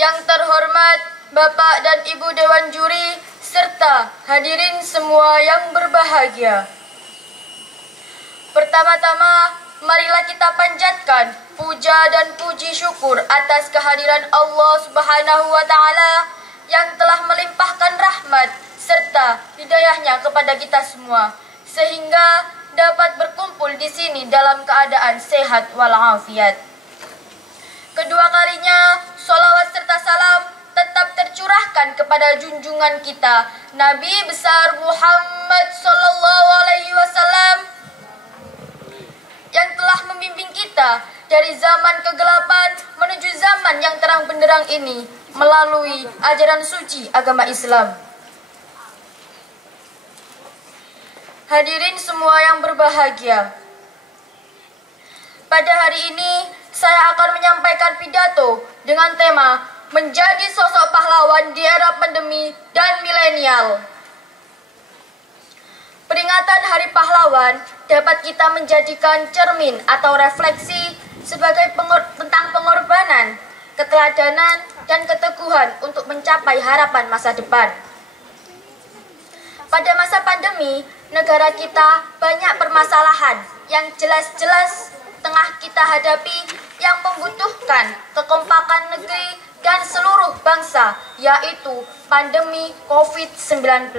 Yang terhormat Bapak dan Ibu Dewan Juri, serta hadirin semua yang berbahagia. Pertama-tama, marilah kita panjatkan puja dan puji syukur atas kehadiran Allah Subhanahu wa Ta'ala yang telah melimpahkan rahmat serta hidayahnya kepada kita semua, sehingga dapat berkumpul di sini dalam keadaan sehat walafiat. Kedua kalinya, sholawat serta salam tetap tercurahkan kepada junjungan kita, Nabi besar Muhammad Sallallahu Alaihi Wasallam, yang telah membimbing kita dari zaman kegelapan menuju zaman yang terang benderang ini melalui ajaran suci agama Islam. Hadirin semua yang berbahagia, pada hari ini saya akan menyampaikan pidato dengan tema menjadi sosok pahlawan di era pandemi dan milenial. Peringatan Hari Pahlawan dapat kita menjadikan cermin atau refleksi sebagai tentang pengorbanan, keteladanan, dan keteguhan untuk mencapai harapan masa depan. Pada masa pandemi, negara kita banyak permasalahan yang jelas-jelas tengah kita hadapi yang membutuhkan kekompakan negeri dan seluruh bangsa, yaitu pandemi COVID-19.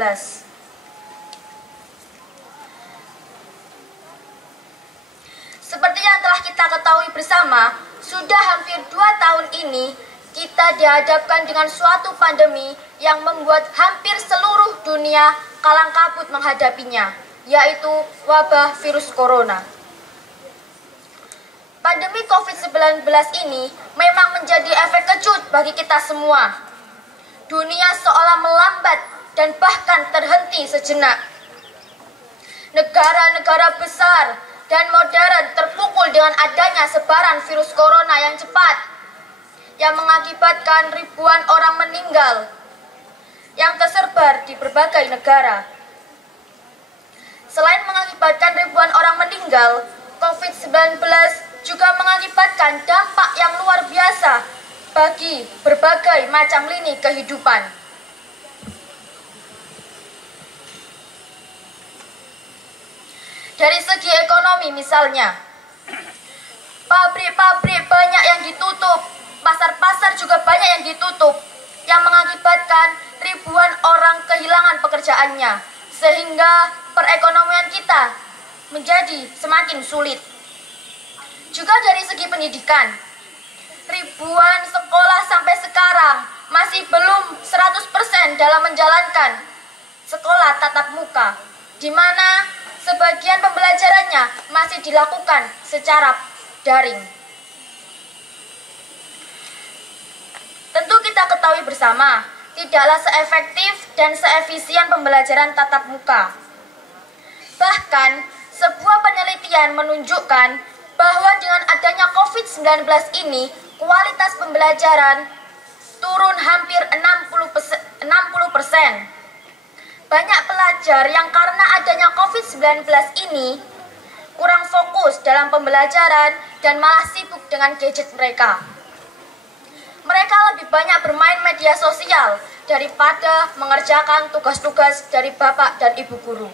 Seperti yang telah kita ketahui bersama, sudah hampir 2 tahun ini kita dihadapkan dengan suatu pandemi yang membuat hampir seluruh dunia kalang kabut menghadapinya, yaitu wabah virus corona. Pandemi COVID-19 ini memang menjadi efek kejut bagi kita semua. Dunia seolah melambat dan bahkan terhenti sejenak. Negara-negara besar dan modern terpukul dengan adanya sebaran virus corona yang cepat, yang mengakibatkan ribuan orang meninggal, yang tersebar di berbagai negara. Selain mengakibatkan ribuan orang meninggal, COVID-19 juga mengakibatkan dampak yang luar biasa bagi berbagai macam lini kehidupan. Dari segi ekonomi misalnya, pabrik-pabrik banyak yang ditutup, pasar-pasar juga banyak yang ditutup, yang mengakibatkan ribuan orang kehilangan pekerjaannya, sehingga perekonomian kita menjadi semakin sulit. Juga dari segi pendidikan, ribuan sekolah sampai sekarang masih belum 100% dalam menjalankan sekolah tatap muka, di mana sebagian pembelajarannya masih dilakukan secara daring. Tentu kita ketahui bersama, tidaklah seefektif dan seefisien pembelajaran tatap muka. Bahkan, sebuah penelitian menunjukkan bahwa dengan adanya COVID-19 ini, kualitas pembelajaran turun hampir 60%. Banyak pelajar yang karena adanya COVID-19 ini kurang fokus dalam pembelajaran dan malah sibuk dengan gadget mereka. Mereka lebih banyak bermain media sosial daripada mengerjakan tugas-tugas dari bapak dan ibu guru.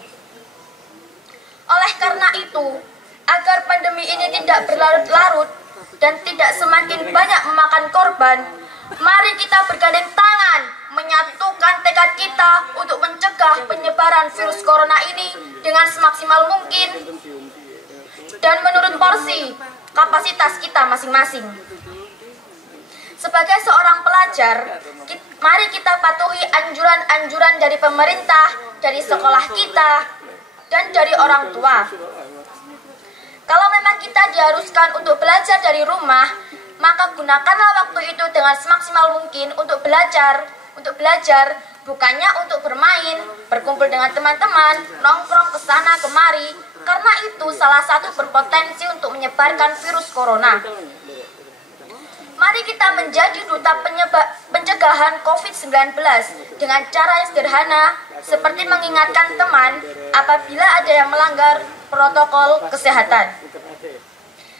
Oleh karena itu, agar pandemi ini tidak berlarut-larut dan tidak semakin banyak memakan korban, mari kita bergandeng tangan menyatukan tekad kita untuk mencegah penyebaran virus corona ini dengan semaksimal mungkin dan menurut porsi kapasitas kita masing-masing. Sebagai seorang pelajar, mari kita patuhi anjuran-anjuran dari pemerintah, dari sekolah kita, dan dari orang tua. Kalau memang kita diharuskan untuk belajar dari rumah, maka gunakanlah waktu itu dengan semaksimal mungkin untuk belajar, bukannya untuk bermain, berkumpul dengan teman-teman, nongkrong ke sana kemari, karena itu salah satu berpotensi untuk menyebarkan virus corona. Mari kita menjadi duta pencegahan COVID-19 dengan cara yang sederhana, seperti mengingatkan teman apabila ada yang melanggar protokol kesehatan.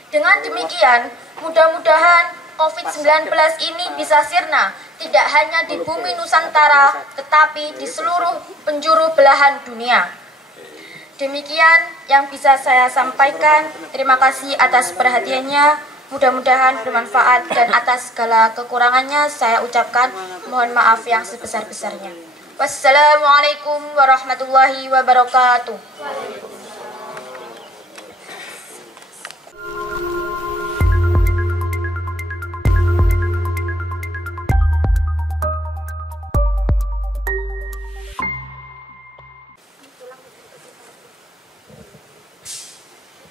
Dengan demikian, mudah-mudahan COVID-19 ini bisa sirna, tidak hanya di bumi Nusantara, tetapi di seluruh penjuru belahan dunia. Demikian yang bisa saya sampaikan. Terima kasih atas perhatiannya. Mudah-mudahan bermanfaat, dan atas segala kekurangannya saya ucapkan mohon maaf yang sebesar-besarnya. Wassalamualaikum warahmatullahi wabarakatuh.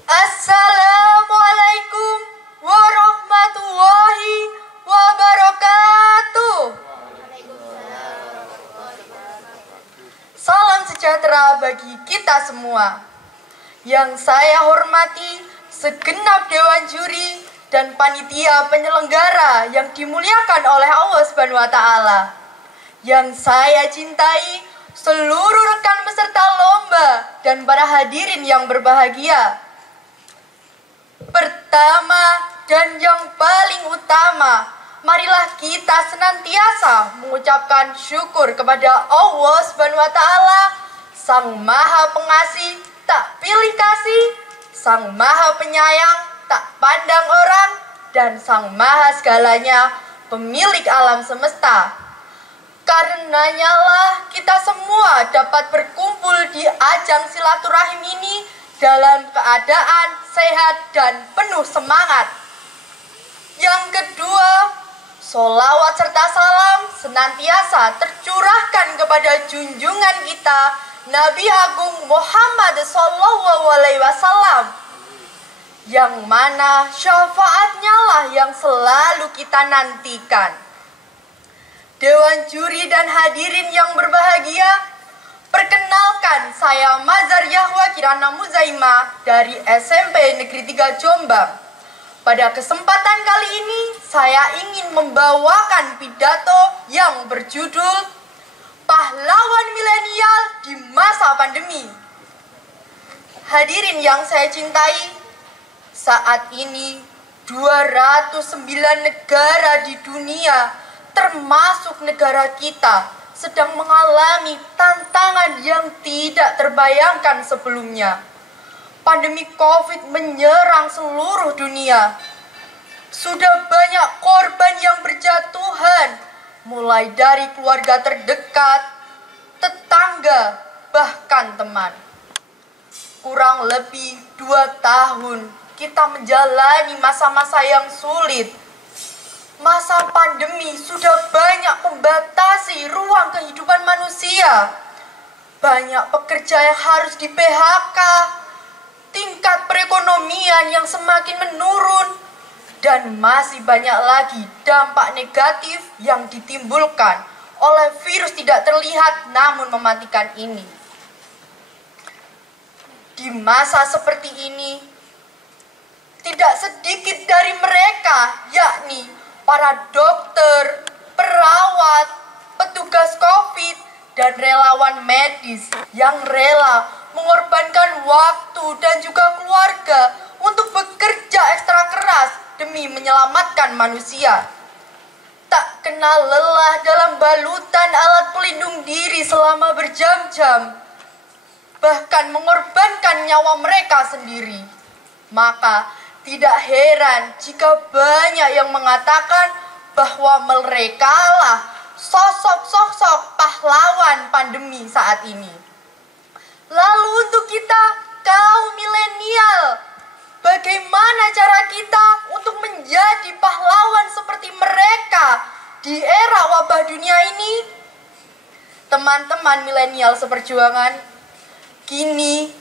Assalamualaikum warahmatullahi wabarakatuh. Salam sejahtera bagi kita semua. Yang saya hormati segenap dewan juri dan panitia penyelenggara yang dimuliakan oleh Allah Subhanahu wa taala. Yang saya cintai seluruh rekan peserta lomba dan para hadirin yang berbahagia. Pertama dan yang paling utama, marilah kita senantiasa mengucapkan syukur kepada Allah Subhanahu wa taala, Sang Maha Pengasih, tak pilih kasih, Sang Maha Penyayang, tak pandang orang, dan Sang Maha Segalanya, pemilik alam semesta. Karenanya lah kita semua dapat berkumpul di ajang silaturahim ini dalam keadaan sehat dan penuh semangat. Yang kedua, sholawat serta salam senantiasa tercurahkan kepada junjungan kita Nabi Agung Muhammad SAW, yang mana syafaatnya lah yang selalu kita nantikan. Dewan juri dan hadirin yang berbahagia, perkenalkan, saya Mazhar Yahwa Kirana Muzaima dari SMP Negeri 3 Jombang. Pada kesempatan kali ini, saya ingin membawakan pidato yang berjudul Pahlawan Milenial di Masa Pandemi. Hadirin yang saya cintai, saat ini 209 negara di dunia, termasuk negara kita, sedang mengalami tantangan yang tidak terbayangkan sebelumnya. Pandemi COVID menyerang seluruh dunia. Sudah banyak korban yang berjatuhan, mulai dari keluarga terdekat, tetangga, bahkan teman. Kurang lebih 2 tahun kita menjalani masa-masa yang sulit. Masa pandemi sudah banyak membatasi ruang kehidupan manusia. Banyak pekerja yang harus di PHK, tingkat perekonomian yang semakin menurun, dan masih banyak lagi dampak negatif yang ditimbulkan oleh virus tidak terlihat namun mematikan ini. Di masa seperti ini, tidak sedikit dari mereka, yakni para dokter, perawat, petugas COVID, dan relawan medis yang rela mengorbankan waktu dan juga keluarga untuk bekerja ekstra keras demi menyelamatkan manusia. Tak kenal lelah dalam balutan alat pelindung diri selama berjam-jam, bahkan mengorbankan nyawa mereka sendiri. Maka tidak heran jika banyak yang mengatakan bahwa mereka lah sosok-sosok pahlawan pandemi saat ini. Lalu untuk kita, kaum milenial, bagaimana cara kita untuk menjadi pahlawan seperti mereka di era wabah dunia ini? Teman-teman milenial seperjuangan, kini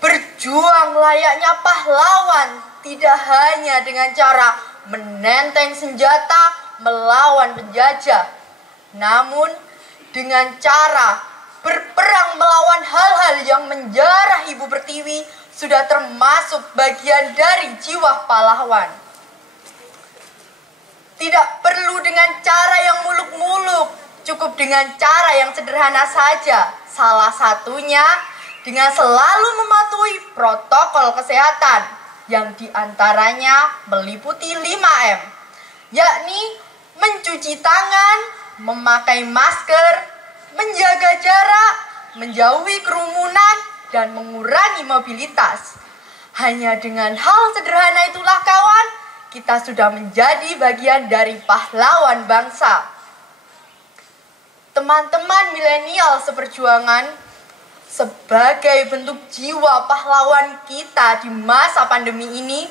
berjuang layaknya pahlawan, tidak hanya dengan cara menenteng senjata melawan penjajah, namun dengan cara berperang melawan hal-hal yang menjarah Ibu Pertiwi sudah termasuk bagian dari jiwa pahlawan. Tidak perlu dengan cara yang muluk-muluk, cukup dengan cara yang sederhana saja. Salah satunya dengan selalu mematuhi protokol kesehatan yang diantaranya meliputi 5M, yakni mencuci tangan, memakai masker, menjaga jarak, menjauhi kerumunan, dan mengurangi mobilitas. Hanya dengan hal sederhana itulah kawan, kita sudah menjadi bagian dari pahlawan bangsa. Teman-teman milenial seperjuangan, sebagai bentuk jiwa pahlawan kita di masa pandemi ini,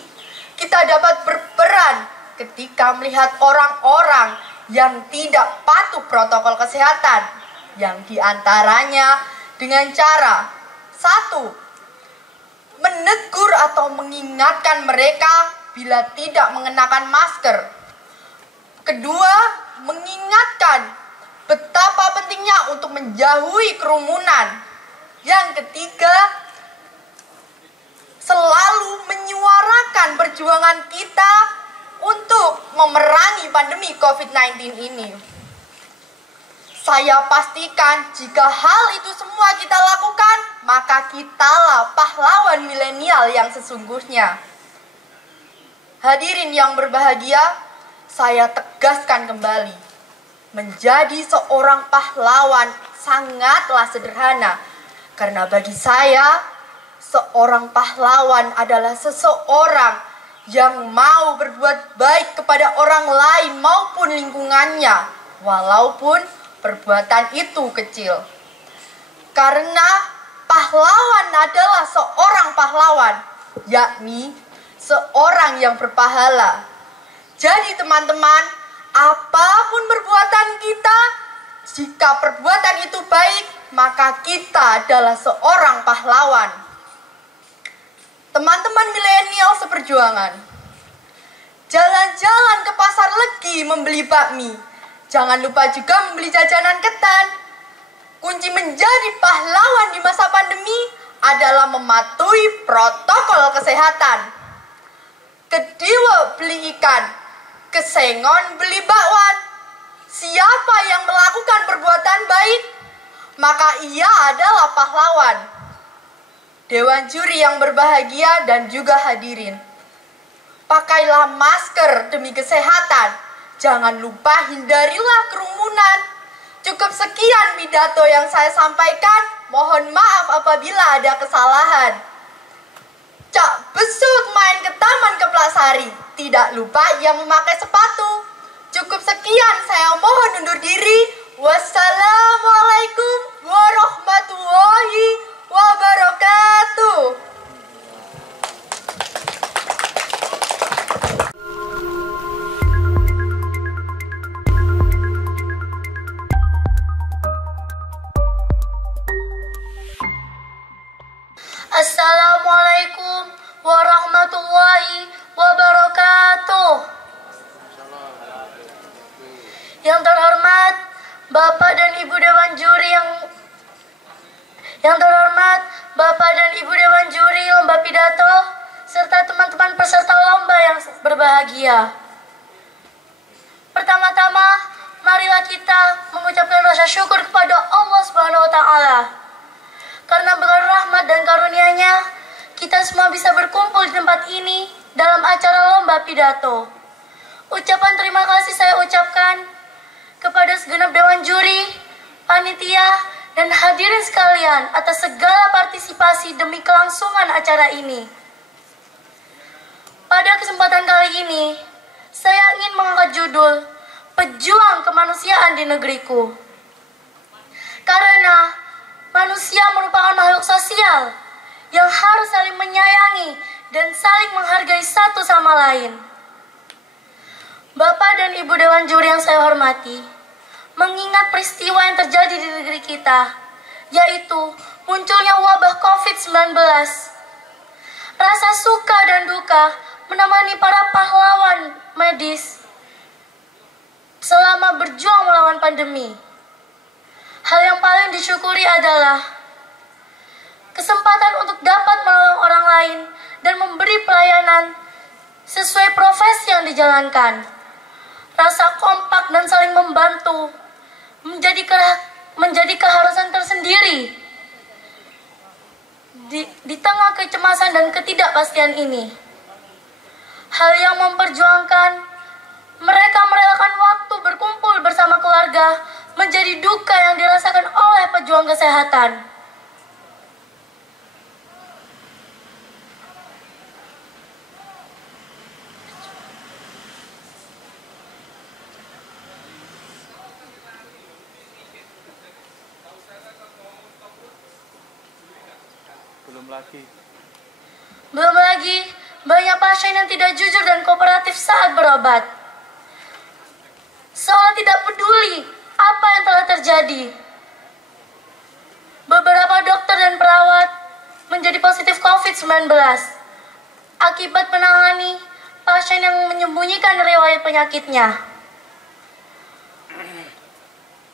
kita dapat berperan ketika melihat orang-orang yang tidak patuh protokol kesehatan, yang diantaranya dengan cara 1. Menegur atau mengingatkan mereka bila tidak mengenakan masker. Kedua, mengingatkan betapa pentingnya untuk menjauhi kerumunan. Yang ketiga, selalu menyuarakan perjuangan kita untuk memerangi pandemi COVID-19 ini. Saya pastikan jika hal itu semua kita lakukan, maka kitalah pahlawan milenial yang sesungguhnya. Hadirin yang berbahagia, saya tegaskan kembali, menjadi seorang pahlawan sangatlah sederhana. Karena bagi saya, seorang pahlawan adalah seseorang yang mau berbuat baik kepada orang lain maupun lingkungannya, walaupun perbuatan itu kecil. Karena pahlawan adalah seorang pahlawan, yakni seorang yang berpahala. Jadi teman-teman, apapun perbuatan kita, jika perbuatan itu baik, maka kita adalah seorang pahlawan. Teman-teman milenial seperjuangan, jalan-jalan ke pasar Legi membeli bakmi. Jangan lupa juga membeli jajanan ketan. Kunci menjadi pahlawan di masa pandemi adalah mematuhi protokol kesehatan. Kediwa beli ikan, kesengon beli bakwan. Siapa yang melakukan perbuatan baik, maka ia adalah pahlawan. Dewan juri yang berbahagia dan juga hadirin, pakailah masker demi kesehatan. Jangan lupa hindarilah kerumunan. Cukup sekian pidato yang saya sampaikan. Mohon maaf apabila ada kesalahan. Cak besut main ke Taman Keplasari. Tidak lupa ia memakai sepatu. Cukup sekian, saya mohon undur diri. Wassalamualaikum warahmatullahi wabarakatuh. Assalamualaikum warahmatullahi wabarakatuh. Yang terhormat Bapak dan Ibu Dewan Juri yang terhormat Bapak dan Ibu Dewan Juri lomba pidato serta teman-teman peserta lomba yang berbahagia. Pertama-tama, marilah kita mengucapkan rasa syukur kepada Allah Subhanahu wa taala. Karena berkat rahmat dan karunia-Nya, kita semua bisa berkumpul di tempat ini dalam acara lomba pidato. Ucapan terima kasih saya ucapkan kepada segenap dewan juri, panitia, dan hadirin sekalian atas segala partisipasi demi kelangsungan acara ini. Pada kesempatan kali ini, saya ingin mengangkat judul Pejuang Kemanusiaan di Negeriku. Karena manusia merupakan makhluk sosial yang harus saling menyayangi dan saling menghargai satu sama lain. Bapak dan Ibu Dewan Juri yang saya hormati, mengingat peristiwa yang terjadi di negeri kita, yaitu munculnya wabah COVID-19. Rasa suka dan duka menemani para pahlawan medis selama berjuang melawan pandemi. Hal yang paling disyukuri adalah kesempatan untuk dapat menolong orang lain dan memberi pelayanan sesuai profesi yang dijalankan. Rasa kompak dan saling membantu menjadi keharusan tersendiri di tengah kecemasan dan ketidakpastian ini. Hal yang memperjuangkan mereka pejuang kesehatan. Belum lagi banyak pasien yang tidak jujur dan kooperatif saat berobat, seolah tidak peduli apa yang telah terjadi. Beberapa dokter dan perawat menjadi positif COVID-19 akibat menangani pasien yang menyembunyikan riwayat penyakitnya.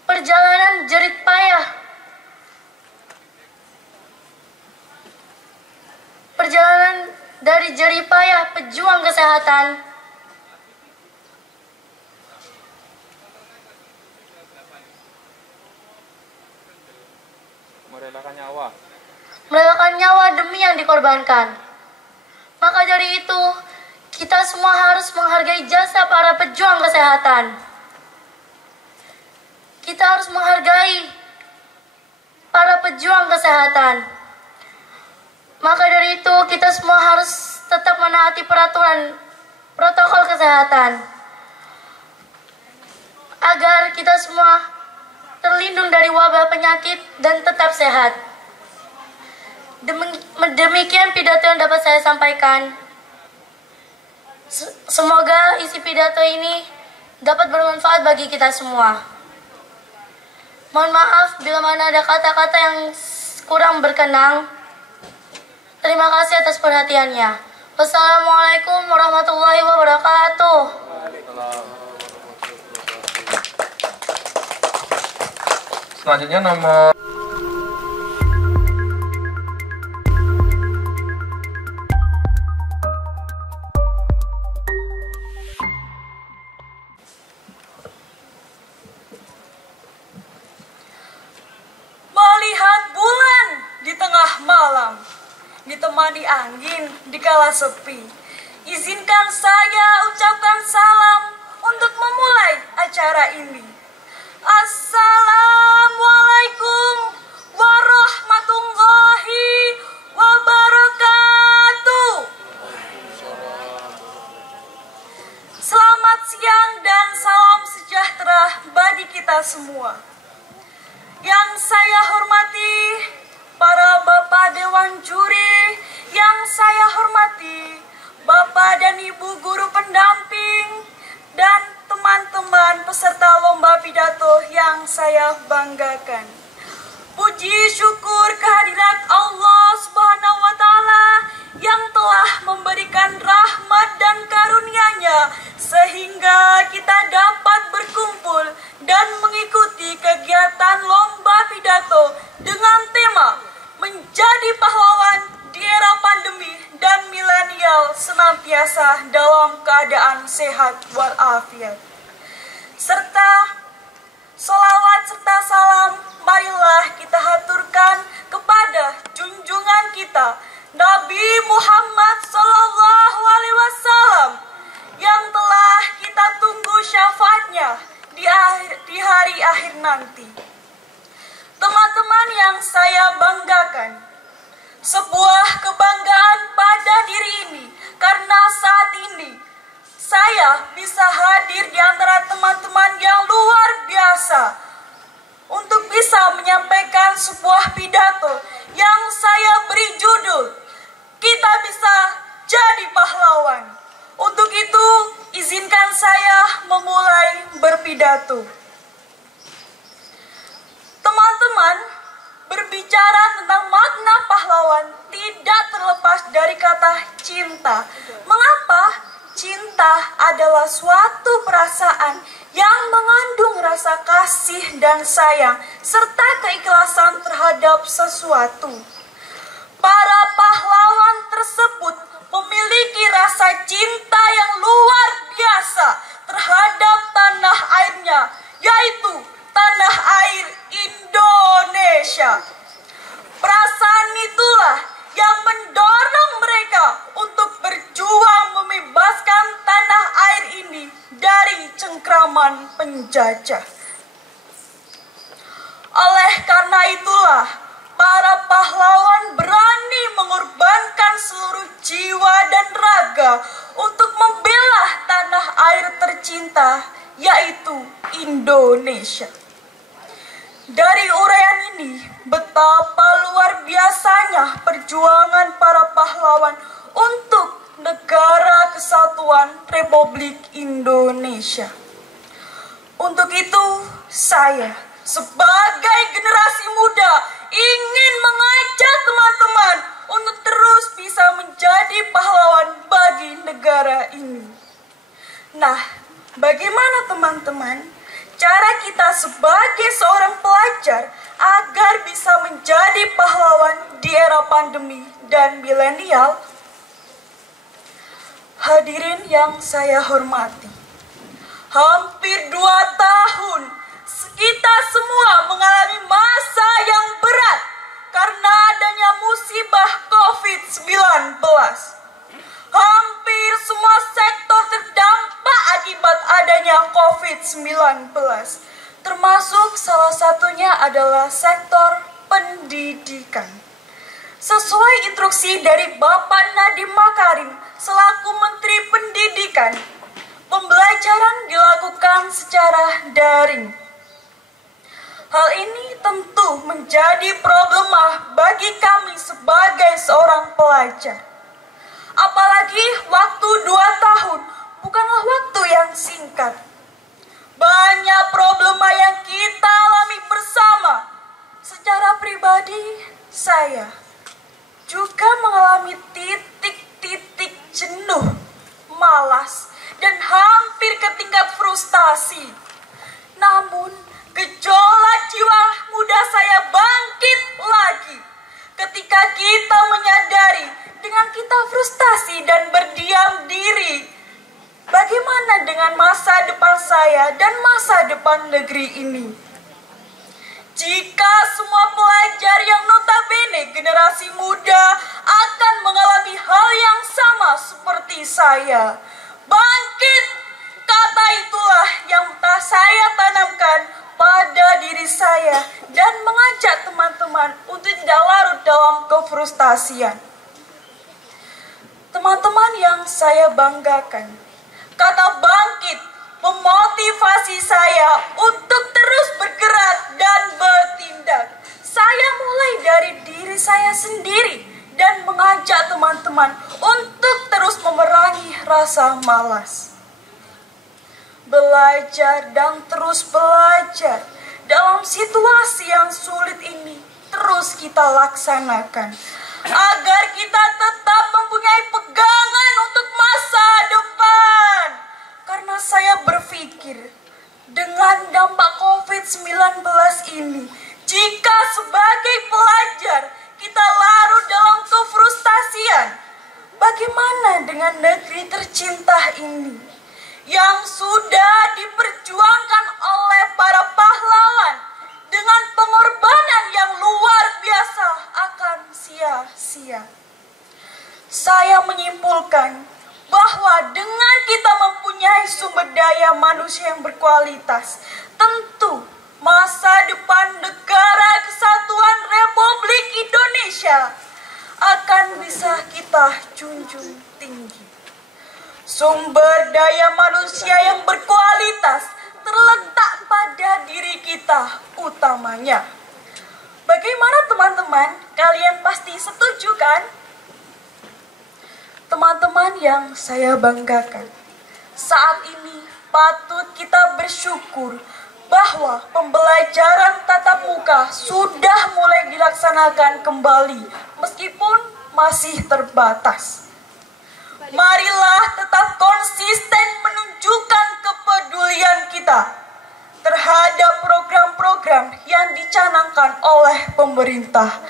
Perjalanan jerit payah dari jerih payah pejuang kesehatan merelakan nyawa demi yang dikorbankan. Maka dari itu, kita semua harus menghargai jasa para pejuang kesehatan. Kita harus menghargai para pejuang kesehatan. Maka dari itu, kita semua harus tetap menaati peraturan protokol kesehatan agar kita semua terlindung dari wabah penyakit dan tetap sehat. Demikian pidato yang dapat saya sampaikan. Semoga isi pidato ini dapat bermanfaat bagi kita semua. Mohon maaf bila mana ada kata-kata yang kurang berkenan. Terima kasih atas perhatiannya. Wassalamualaikum warahmatullahi wabarakatuh. Selanjutnya nomor Melihat bulan di tengah malam, ditemani angin di kala sepi. Izinkan saya ucapkan salam untuk memulai acara ini. Assalamualaikum warahmatullahi wabarakatuh. Selamat siang dan salam sejahtera bagi kita semua. Yang saya hormati para Bapak Dewan Juri, yang saya hormati Bapak dan Ibu Guru Pendamping, dan teman-teman peserta lomba pidato yang saya banggakan. Puji syukur kehadirat Allah Subhanahu wa Ta'ala yang telah memberikan rahmat dan karunia-Nya sehingga kita dapat berkumpul dan mengikuti kegiatan lomba pidato dengan tema menjadi pahlawan di era pandemi dan milenial senantiasa dalam keadaan sehat walafiat. Serta sholawat serta salam marilah kita haturkan kepada junjungan kita Nabi Muhammad SAW yang telah kita tunggu syafaatnya di hari akhir nanti. Teman-teman yang saya banggakan, sebuah kebanggaan pada diri ini karena saat ini saya bisa hadir di antara teman-teman yang luar biasa untuk bisa menyampaikan sebuah pidato yang saya beri judul Kita Bisa Jadi Pahlawan. Untuk itu, izinkan saya memulai berpidato. Teman-teman, berbicara tentang makna pahlawan tidak terlepas dari kata cinta. Mengapa? Cinta adalah suatu perasaan yang mengandung rasa kasih dan sayang serta keikhlasan terhadap sesuatu. Para pahlawan tersebut memiliki rasa cinta yang luar biasa terhadap tanah airnya, yaitu tanah air Indonesia. Perasaan itulah yang mendorong mereka untuk berjuang membebaskan tanah air ini dari cengkraman penjajah. Oleh karena itulah, para pahlawan berani mengorbankan seluruh jiwa dan raga untuk membela tanah air tercinta, yaitu Indonesia. Dari uraian ini, betapa luar biasanya perjuangan para pahlawan untuk Negara Kesatuan Republik Indonesia. Untuk itu, saya sebagai generasi muda ingin mengajak teman-teman untuk terus bisa menjadi pahlawan bagi negara ini. Nah, bagaimana teman-teman cara kita sebagai seorang pelajar agar bisa menjadi pahlawan di era pandemi dan milenial? Hadirin yang saya hormati, hampir 2 tahun kita semua mengalami masa yang berat karena adanya musibah COVID-19. Hampir semua sektor terdampak akibat adanya COVID-19, termasuk salah satunya adalah sektor pendidikan. Sesuai instruksi dari Bapak Nadiem Makarim selaku Menteri Pendidikan, pembelajaran dilakukan secara daring. Hal ini tentu menjadi problema bagi kami sebagai seorang pelajar. Apalagi waktu 2 tahun bukanlah waktu yang singkat. Banyak problema yang kita alami bersama. Secara pribadi, saya juga mengalami titik-titik jenuh, malas, dan hampir ke tingkat frustasi. Namun, gejolak jiwa muda saya bangkit lagi ketika kita menyadari dengan kita frustasi dan berdiam diri, bagaimana dengan masa depan saya dan masa depan negeri ini? Jika semua pelajar yang notabene generasi muda akan mengalami hal yang sama seperti saya, bangkit, kata itulah yang saya tanamkan pada diri saya dan mengajak teman-teman untuk tidak larut dalam kefrustasian. Teman-teman yang saya banggakan, kata bangkit memotivasi saya untuk terus bergerak dan bertindak. Saya mulai dari diri saya sendiri dan mengajak teman-teman untuk terus memerangi rasa malas. Belajar dan terus belajar dalam situasi yang sulit ini terus kita laksanakan agar kita tetap mempunyai pegangan untuk masa depan. Karena saya berpikir dengan dampak COVID-19 ini, jika sebagai pelajar kita larut dalam kefrustasian, bagaimana dengan negeri tercinta ini yang sudah diperjuangkan oleh para pahlawan dengan pengorbanan yang luar biasa akan sia-sia? Saya menyimpulkan bahwa dengan kita mempunyai sumber daya manusia yang berkualitas, tentu masa depan Negara Kesatuan Republik Indonesia akan bisa kita junjung tinggi. Sumber daya manusia yang berkualitas terletak pada diri kita utamanya. Bagaimana teman-teman? Kalian pasti setuju kan? Teman-teman yang saya banggakan, saat ini patut kita bersyukur bahwa pembelajaran tatap muka sudah mulai dilaksanakan kembali meskipun masih terbatas. Marilah tetap konsisten menunjukkan kepedulian kita terhadap program-program yang dicanangkan oleh pemerintah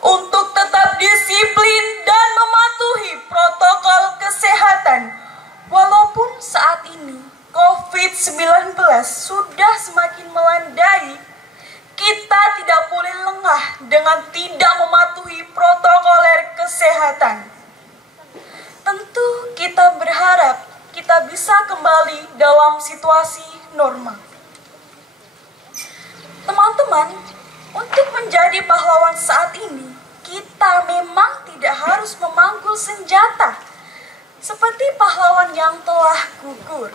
untuk tetap disiplin dan mematuhi protokol kesehatan. Walaupun saat ini COVID-19 sudah semakin melandai, kita tidak boleh lengah dengan tidak mematuhi protokoler kesehatan. Tentu kita berharap kita bisa kembali dalam situasi normal. Teman-teman, untuk menjadi pahlawan saat ini, kita memang tidak harus memanggul senjata seperti pahlawan yang telah gugur.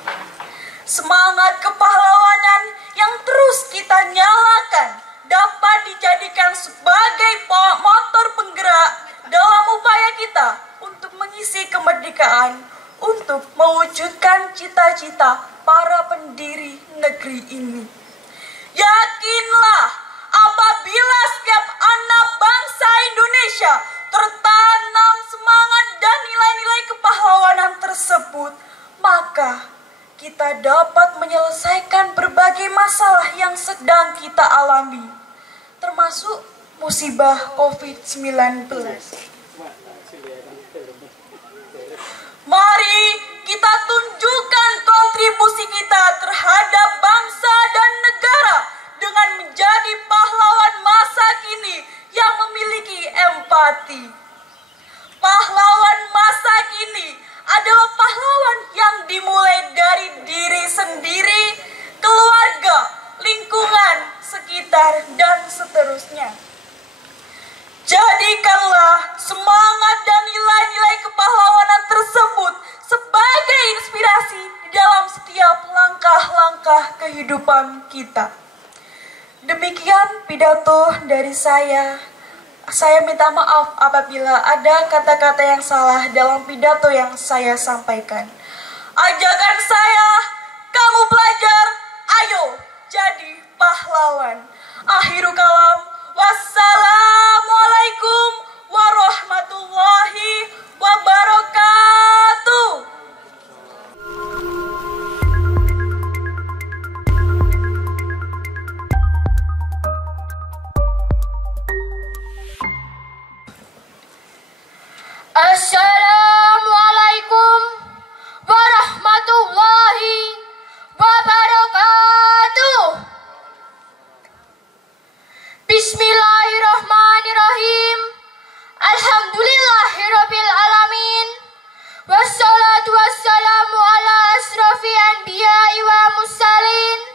Semangat kepahlawanan yang terus kita nyalakan dapat dijadikan sebagai motor penggerak dalam upaya kita untuk mengisi kemerdekaan, untuk mewujudkan cita-cita para pendiri negeri ini. Yakinlah, apabila setiap anak bangsa Indonesia tertanam semangat dan nilai-nilai kepahlawanan tersebut, maka kita dapat menyelesaikan berbagai masalah yang sedang kita alami, termasuk musibah COVID-19. Mari kita tunjukkan kontribusi kita terhadap bangsa dan negara dengan menjadi pahlawan masa kini yang memiliki empati. Pahlawan masa kini adalah pahlawan yang dimulai dari diri sendiri, keluarga, lingkungan sekitar, dan seterusnya. Jadikanlah semangat dan nilai-nilai kepahlawanan tersebut sebagai inspirasi di dalam setiap langkah-langkah kehidupan kita. Demikian pidato dari saya. Saya minta maaf apabila ada kata-kata yang salah dalam pidato yang saya sampaikan. Ajakan saya, kamu belajar, ayo jadi pahlawan. Akhiru kalam, wassalamualaikum warahmatullahi wabarakatuh. Assalamualaikum warahmatullahi wabarakatuh. Bismillahirrahmanirrahim. Alhamdulillahirabbil alamin. Wassalatu wassalamu ala asrofil anbiya'i wa mursalin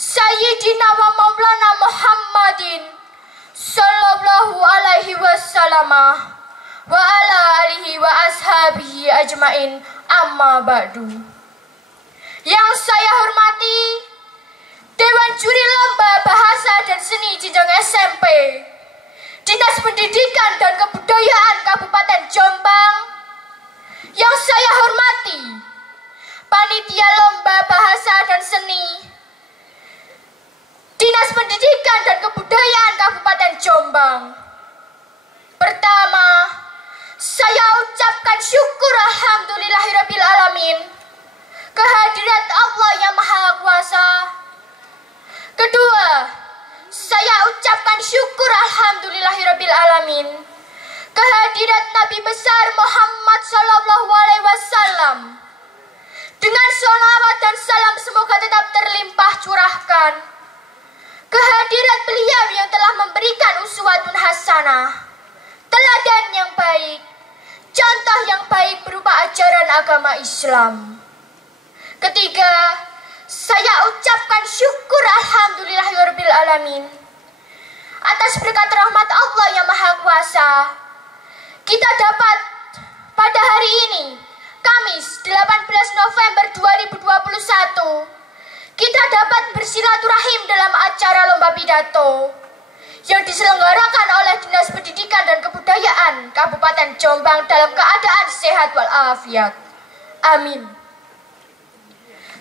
Sayyidina wa maulana Muhammadin sallallahu alaihi wasallam wa ala alihi wa ashabihi ajmain, amma ba'du. Yang saya hormati Dewan Juri Lomba Bahasa dan Seni Jenjang SMP, Dinas Pendidikan dan Kebudayaan Kabupaten Jombang. Yang saya hormati Panitia Lomba Bahasa dan Seni Dinas Pendidikan dan Kebudayaan Kabupaten Jombang. Pertama, saya ucapkan syukur alhamdulillahirabbil alamin kehadirat Allah yang Maha Kuasa. Kedua, saya ucapkan syukur alhamdulillahirabbil alamin kehadirat Nabi besar Muhammad sallallahu alaihi wasallam. Dengan sholawat dan salam semoga tetap terlimpah curahkan kehadirat beliau yang telah memberikan uswatun hasanah, teladan yang baik, contoh yang baik berupa ajaran agama Islam. Ketiga, saya ucapkan syukur alhamdulillahirabbil alamin atas berkat rahmat Allah yang Maha Kuasa. Kita dapat pada hari ini, Kamis 18 November 2021, kita dapat bersilaturahim dalam acara lomba pidato yang diselenggarakan oleh Dinas Pendidikan dan Kebudayaan Kabupaten Jombang dalam keadaan sehat walafiat. Amin.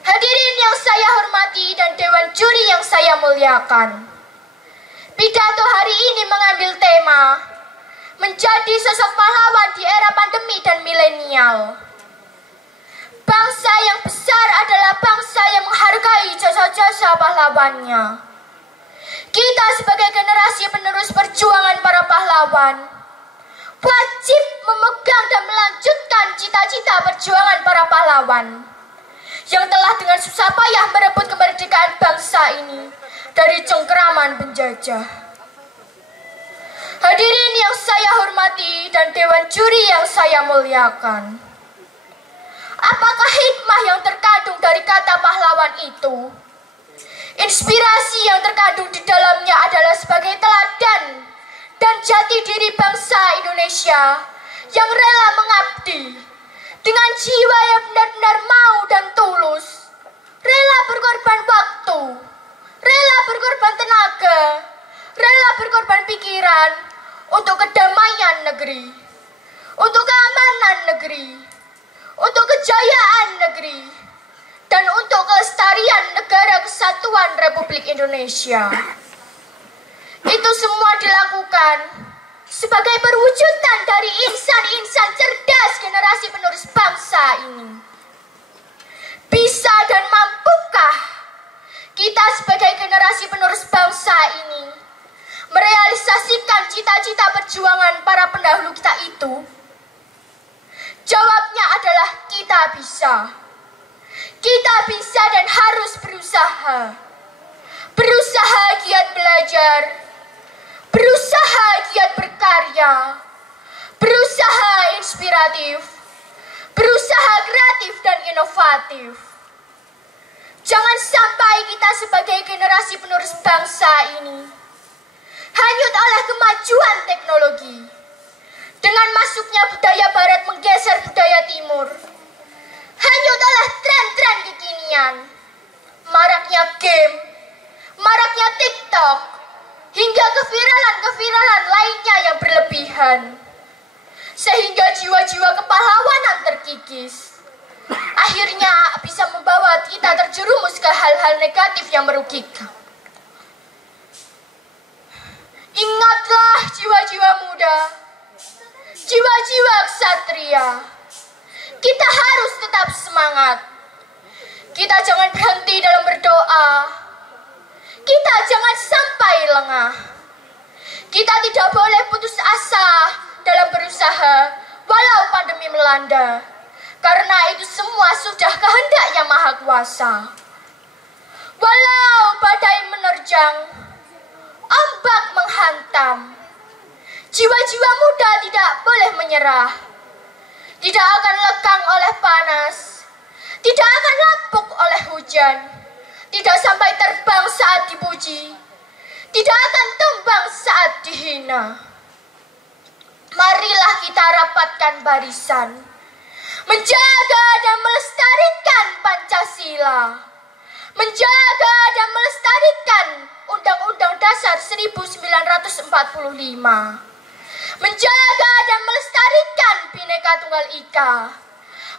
Hadirin yang saya hormati dan Dewan Juri yang saya muliakan, pidato hari ini mengambil tema menjadi sosok pahlawan di era pandemi dan milenial. Bangsa yang besar adalah bangsa yang menghargai jasa-jasa pahlawannya. Kita sebagai generasi penerus perjuangan para pahlawan wajib memegang dan melanjutkan cita-cita perjuangan para pahlawan yang telah dengan susah payah merebut kemerdekaan bangsa ini dari cengkeraman penjajah. Hadirin yang saya hormati dan Dewan Juri yang saya muliakan, apakah hikmah yang terkandung dari kata pahlawan itu? Inspirasi yang terkandung di dalamnya adalah sebagai teladan dan jati diri bangsa Indonesia yang rela mengabdi dengan jiwa yang benar-benar mau dan tulus, rela berkorban waktu, rela berkorban tenaga, rela berkorban pikiran untuk kedamaian negeri, untuk keamanan negeri, untuk kejayaan negeri, dan untuk kelestarian negara kesatuan Republik Indonesia. Itu semua dilakukan sebagai perwujudan dari insan-insan cerdas generasi penerus bangsa ini. Bisa dan mampukah kita sebagai generasi penerus bangsa ini merealisasikan cita-cita perjuangan para pendahulu kita itu? Jawabnya adalah kita bisa. Kita bisa dan harus berusaha. Berusaha giat belajar, berusaha giat berkarya, berusaha inspiratif, berusaha kreatif dan inovatif. Jangan sampai kita sebagai generasi penerus bangsa ini hanyut oleh kemajuan teknologi. Dengan masuknya budaya barat menggeser budaya timur, hanyut oleh tren-tren kekinian, maraknya game, maraknya TikTok, hingga keviralan-keviralan lainnya yang berlebihan, sehingga jiwa-jiwa kepahlawanan terkikis. Akhirnya bisa membawa kita terjerumus ke hal-hal negatif yang merugikan. Ingatlah jiwa-jiwa muda, jiwa-jiwa ksatria. Kita harus tetap semangat. Kita jangan berhenti dalam berdoa. Kita jangan sampai lengah. Kita tidak boleh putus asa dalam berusaha walau pandemi melanda, karena itu semua sudah kehendak Yang Maha Kuasa. Walau badai menerjang, ombak menghantam, jiwa-jiwa muda tidak boleh menyerah. Tidak akan lekang oleh panas, tidak akan lapuk oleh hujan, tidak sampai terbang saat dipuji, tidak akan tumbang saat dihina. Marilah kita rapatkan barisan, menjaga dan melestarikan Pancasila, menjaga dan melestarikan Undang-Undang Dasar 1945, menjaga dan melestarikan Bhinneka Tunggal Ika,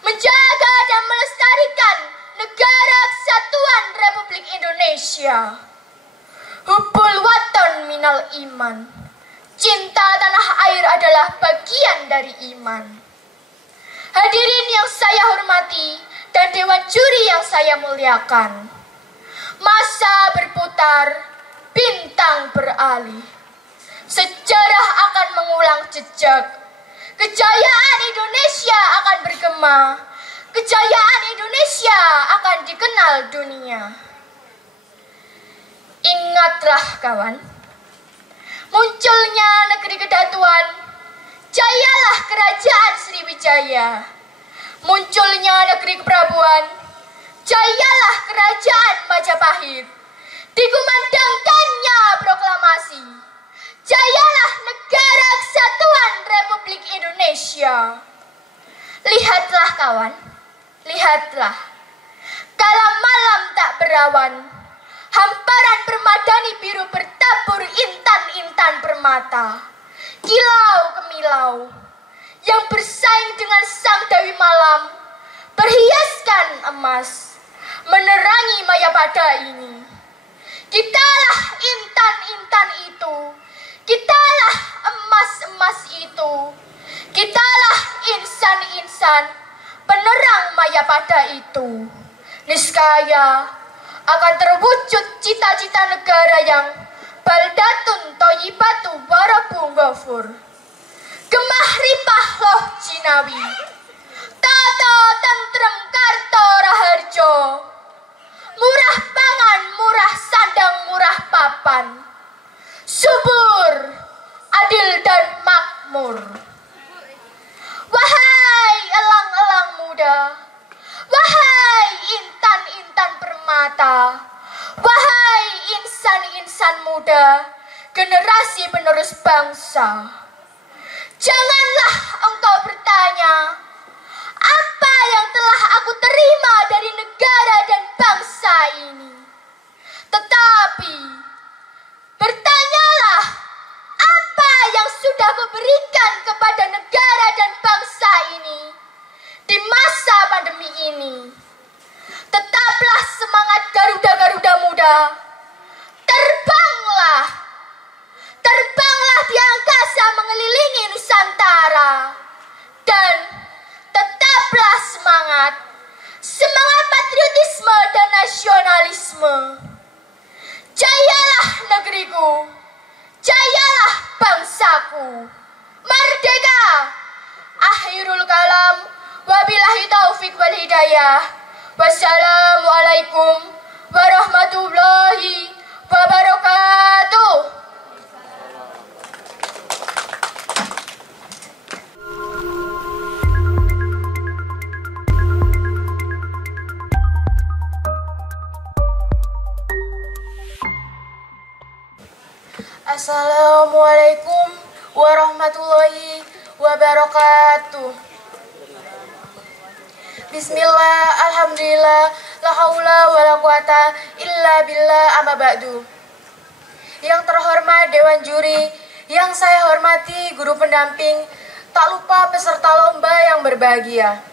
menjaga dan melestarikan Negara Kesatuan Republik Indonesia. Hubbul waton minal iman. Cinta tanah air adalah bagian dari iman. Hadirin yang saya hormati dan Dewan Juri yang saya muliakan. Masa berputar, bintang beralih. Sejarah akan mengulang jejak. Kejayaan Indonesia akan bergema. Kejayaan Indonesia akan dikenal dunia. Ingatlah kawan, munculnya negeri kedatuan, jayalah kerajaan Sriwijaya. Munculnya negeri keprabuan, jayalah kerajaan Majapahit. Dikumandangkannya proklamasi, jayalah Negara Kesatuan Republik Indonesia. Lihatlah kawan, lihatlah, kala malam tak berawan, hamparan permadani biru bertabur intan-intan permata, kilau kemilau, yang bersaing dengan sang Dewi Malam, berhiaskan emas, menerangi Mayapada ini. Kitalah intan-intan itu, kitalah emas-emas itu, kitalah insan-insan penerang Mayapada itu. Niscaya akan terwujud cita-cita negara yang baldatun toyibatu warabung ghafur. Gemah ripah loh jinawi, tata tentrem karto raharjo, murah pangan, murah sandang, murah papan, subur, adil dan makmur. Wahai elang-elang muda, wahai intan-intan permata, wahai insan muda, generasi penerus bangsa. Janganlah engkau bertanya, apa yang telah aku terima dari negara dan bangsa ini. Tetapi, bertanyalah, apa yang sudah kuberikan kepada negara dan bangsa ini di masa pandemi ini. Tetaplah semangat Garuda-Garuda muda. Terbanglah. Terbanglah di angkasa mengelilingi Nusantara. Dan tetaplah semangat. Semangat patriotisme dan nasionalisme. Jayalah negeriku. Jayalah bangsaku. Merdeka. Akhirul kalam. Wabillahi taufik wal hidayah. Wassalamualaikum warahmatullahi wabarakatuh. Assalamualaikum warahmatullahi wabarakatuh. Bismillah, alhamdulillah, la haula wa la quwata illa billah, amma ba'du. Yang terhormat Dewan Juri, yang saya hormati guru pendamping, tak lupa peserta lomba yang berbahagia.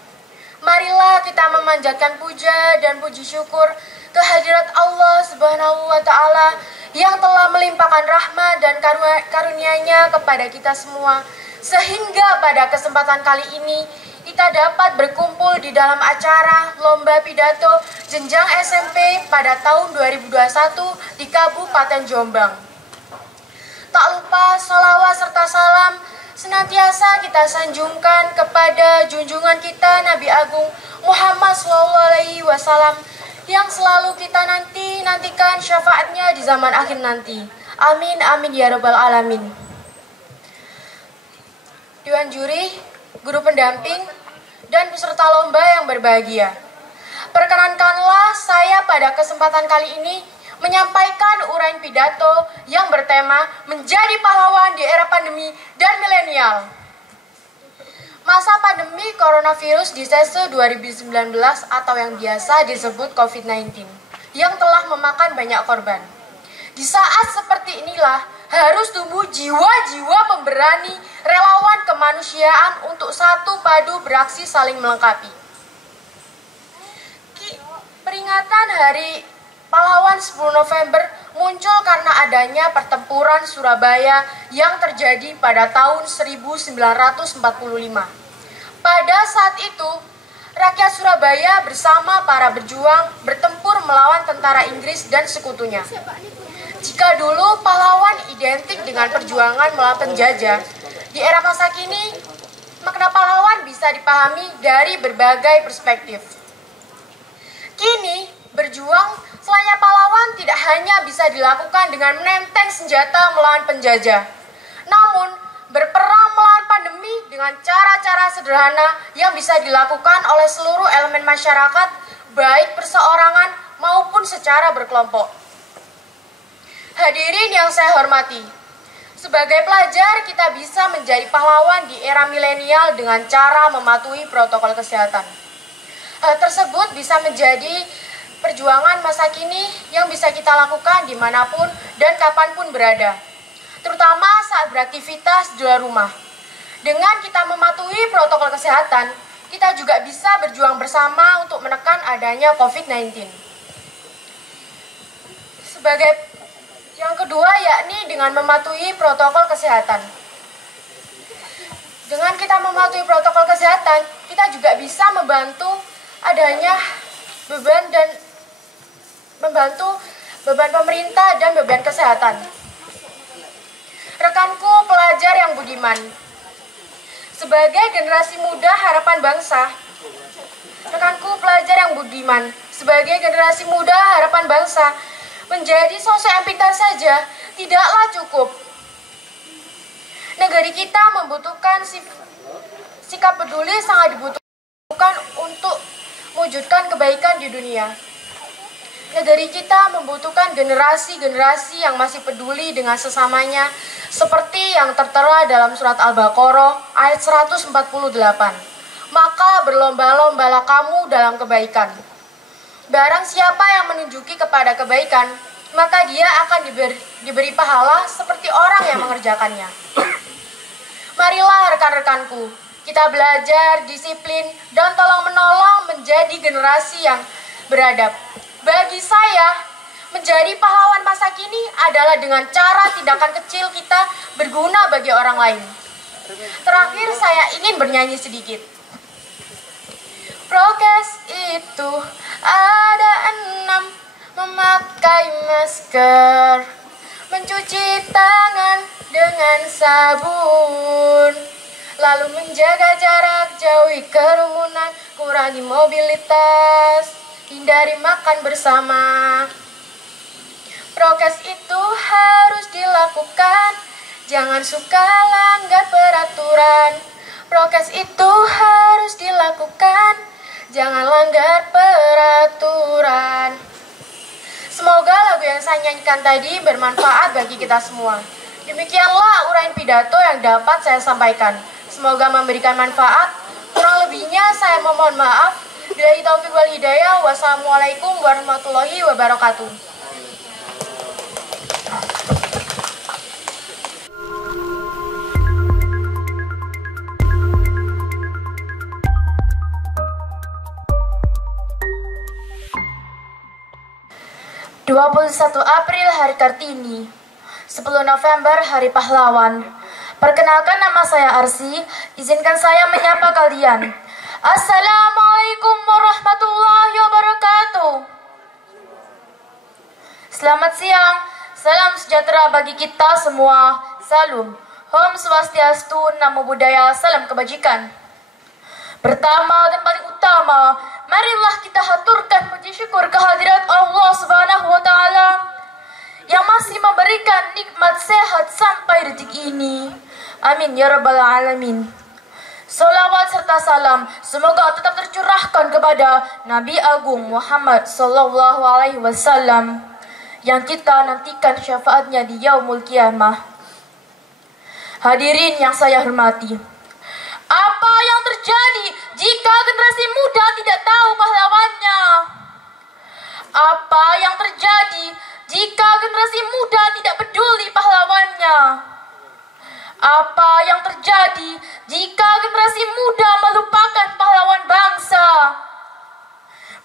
Marilah kita memanjatkan puja dan puji syukur kehadirat Allah Subhanahu wa Ta'ala yang telah melimpahkan rahmat dan karunia-Nya kepada kita semua, sehingga pada kesempatan kali ini kita dapat berkumpul di dalam acara Lomba Pidato Jenjang SMP pada tahun 2021 di Kabupaten Jombang. Tak lupa salawat serta salam senantiasa kita sanjungkan kepada junjungan kita Nabi Agung Muhammad SAW yang selalu kita nantikan syafaatnya di zaman akhir nanti. Amin, amin ya rabbal alamin. Dewan Juri, guru pendamping, dan peserta lomba yang berbahagia. Perkenankanlah saya pada kesempatan kali ini menyampaikan uraian pidato yang bertema menjadi pahlawan di era pandemi dan milenial. Masa pandemi coronavirus disease 2019 atau yang biasa disebut COVID-19 yang telah memakan banyak korban. Di saat seperti inilah harus tumbuh jiwa-jiwa pemberani relawan kemanusiaan untuk satu padu beraksi saling melengkapi. Peringatan Hari Pahlawan 10 November muncul karena adanya pertempuran Surabaya yang terjadi pada tahun 1945. Pada saat itu, rakyat Surabaya bersama para berjuang bertempur melawan tentara Inggris dan sekutunya. Jika dulu pahlawan identik dengan perjuangan melawan penjajah, di era masa kini, makna pahlawan bisa dipahami dari berbagai perspektif. Kini, berjuang selain pahlawan tidak hanya bisa dilakukan dengan menenteng senjata melawan penjajah, namun berperang melawan pandemi dengan cara-cara sederhana yang bisa dilakukan oleh seluruh elemen masyarakat, baik perseorangan maupun secara berkelompok. Hadirin yang saya hormati, sebagai pelajar kita bisa menjadi pahlawan di era milenial dengan cara mematuhi protokol kesehatan. Hal tersebut bisa menjadi perjuangan masa kini yang bisa kita lakukan dimanapun dan kapanpun berada, terutama saat beraktivitas di luar rumah. Dengan kita mematuhi protokol kesehatan, kita juga bisa berjuang bersama untuk menekan adanya COVID-19. Sebagai yang kedua, yakni dengan mematuhi protokol kesehatan. Dengan kita mematuhi protokol kesehatan, kita juga bisa membantu adanya beban pemerintah dan beban kesehatan. Rekanku pelajar yang budiman, sebagai generasi muda harapan bangsa, menjadi sosok yang pintar saja tidaklah cukup. Negeri kita membutuhkan sikap peduli, sangat dibutuhkan untuk mewujudkan kebaikan di dunia. Negeri kita membutuhkan generasi-generasi yang masih peduli dengan sesamanya, seperti yang tertera dalam surat Al-Baqarah ayat 148. Maka berlomba-lombalah kamu dalam kebaikan. Barang siapa yang menunjuki kepada kebaikan, maka dia akan diberi pahala seperti orang yang mengerjakannya. Marilah rekan-rekanku, kita belajar disiplin dan tolong-menolong menjadi generasi yang beradab. Bagi saya, menjadi pahlawan masa kini adalah dengan cara tindakan kecil kita berguna bagi orang lain. Terakhir, saya ingin bernyanyi sedikit. Prokes itu ada 6, memakai masker, mencuci tangan dengan sabun, lalu menjaga jarak, jauhi kerumunan, kurangi mobilitas, hindari makan bersama. Prokes itu harus dilakukan, jangan suka langgar peraturan. Prokes itu harus dilakukan, jangan langgar peraturan. Semoga lagu yang saya nyanyikan tadi bermanfaat bagi kita semua. Demikianlah uraian pidato yang dapat saya sampaikan. Semoga memberikan manfaat. Kurang lebihnya saya memohon maaf. Billahi taufiq wal hidayah. Wassalamualaikum warahmatullahi wabarakatuh. (21 April Hari Kartini, 10 November Hari Pahlawan). Perkenalkan, nama saya Arsi. Izinkan saya menyapa kalian. Assalamualaikum warahmatullahi wabarakatuh. Selamat siang. Salam sejahtera bagi kita semua. Salam. Om Swastiastu, Namo Buddhaya, salam kebajikan. Pertama dan paling utama, marilah kita haturkan puji syukur kehadirat Allah Subhanahu wa Ta'ala yang masih memberikan nikmat sehat sampai detik ini. Amin ya rabbal alamin. Salawat serta salam semoga tetap tercurahkan kepada Nabi Agung Muhammad sallallahu alaihi wasallam yang kita nantikan syafaatnya di yaumul qiyamah. Hadirin yang saya hormati, apa yang terjadi jika generasi muda tidak tahu pahlawannya? Apa yang terjadi jika generasi muda tidak peduli pahlawannya? Apa yang terjadi jika generasi muda melupakan pahlawan bangsa?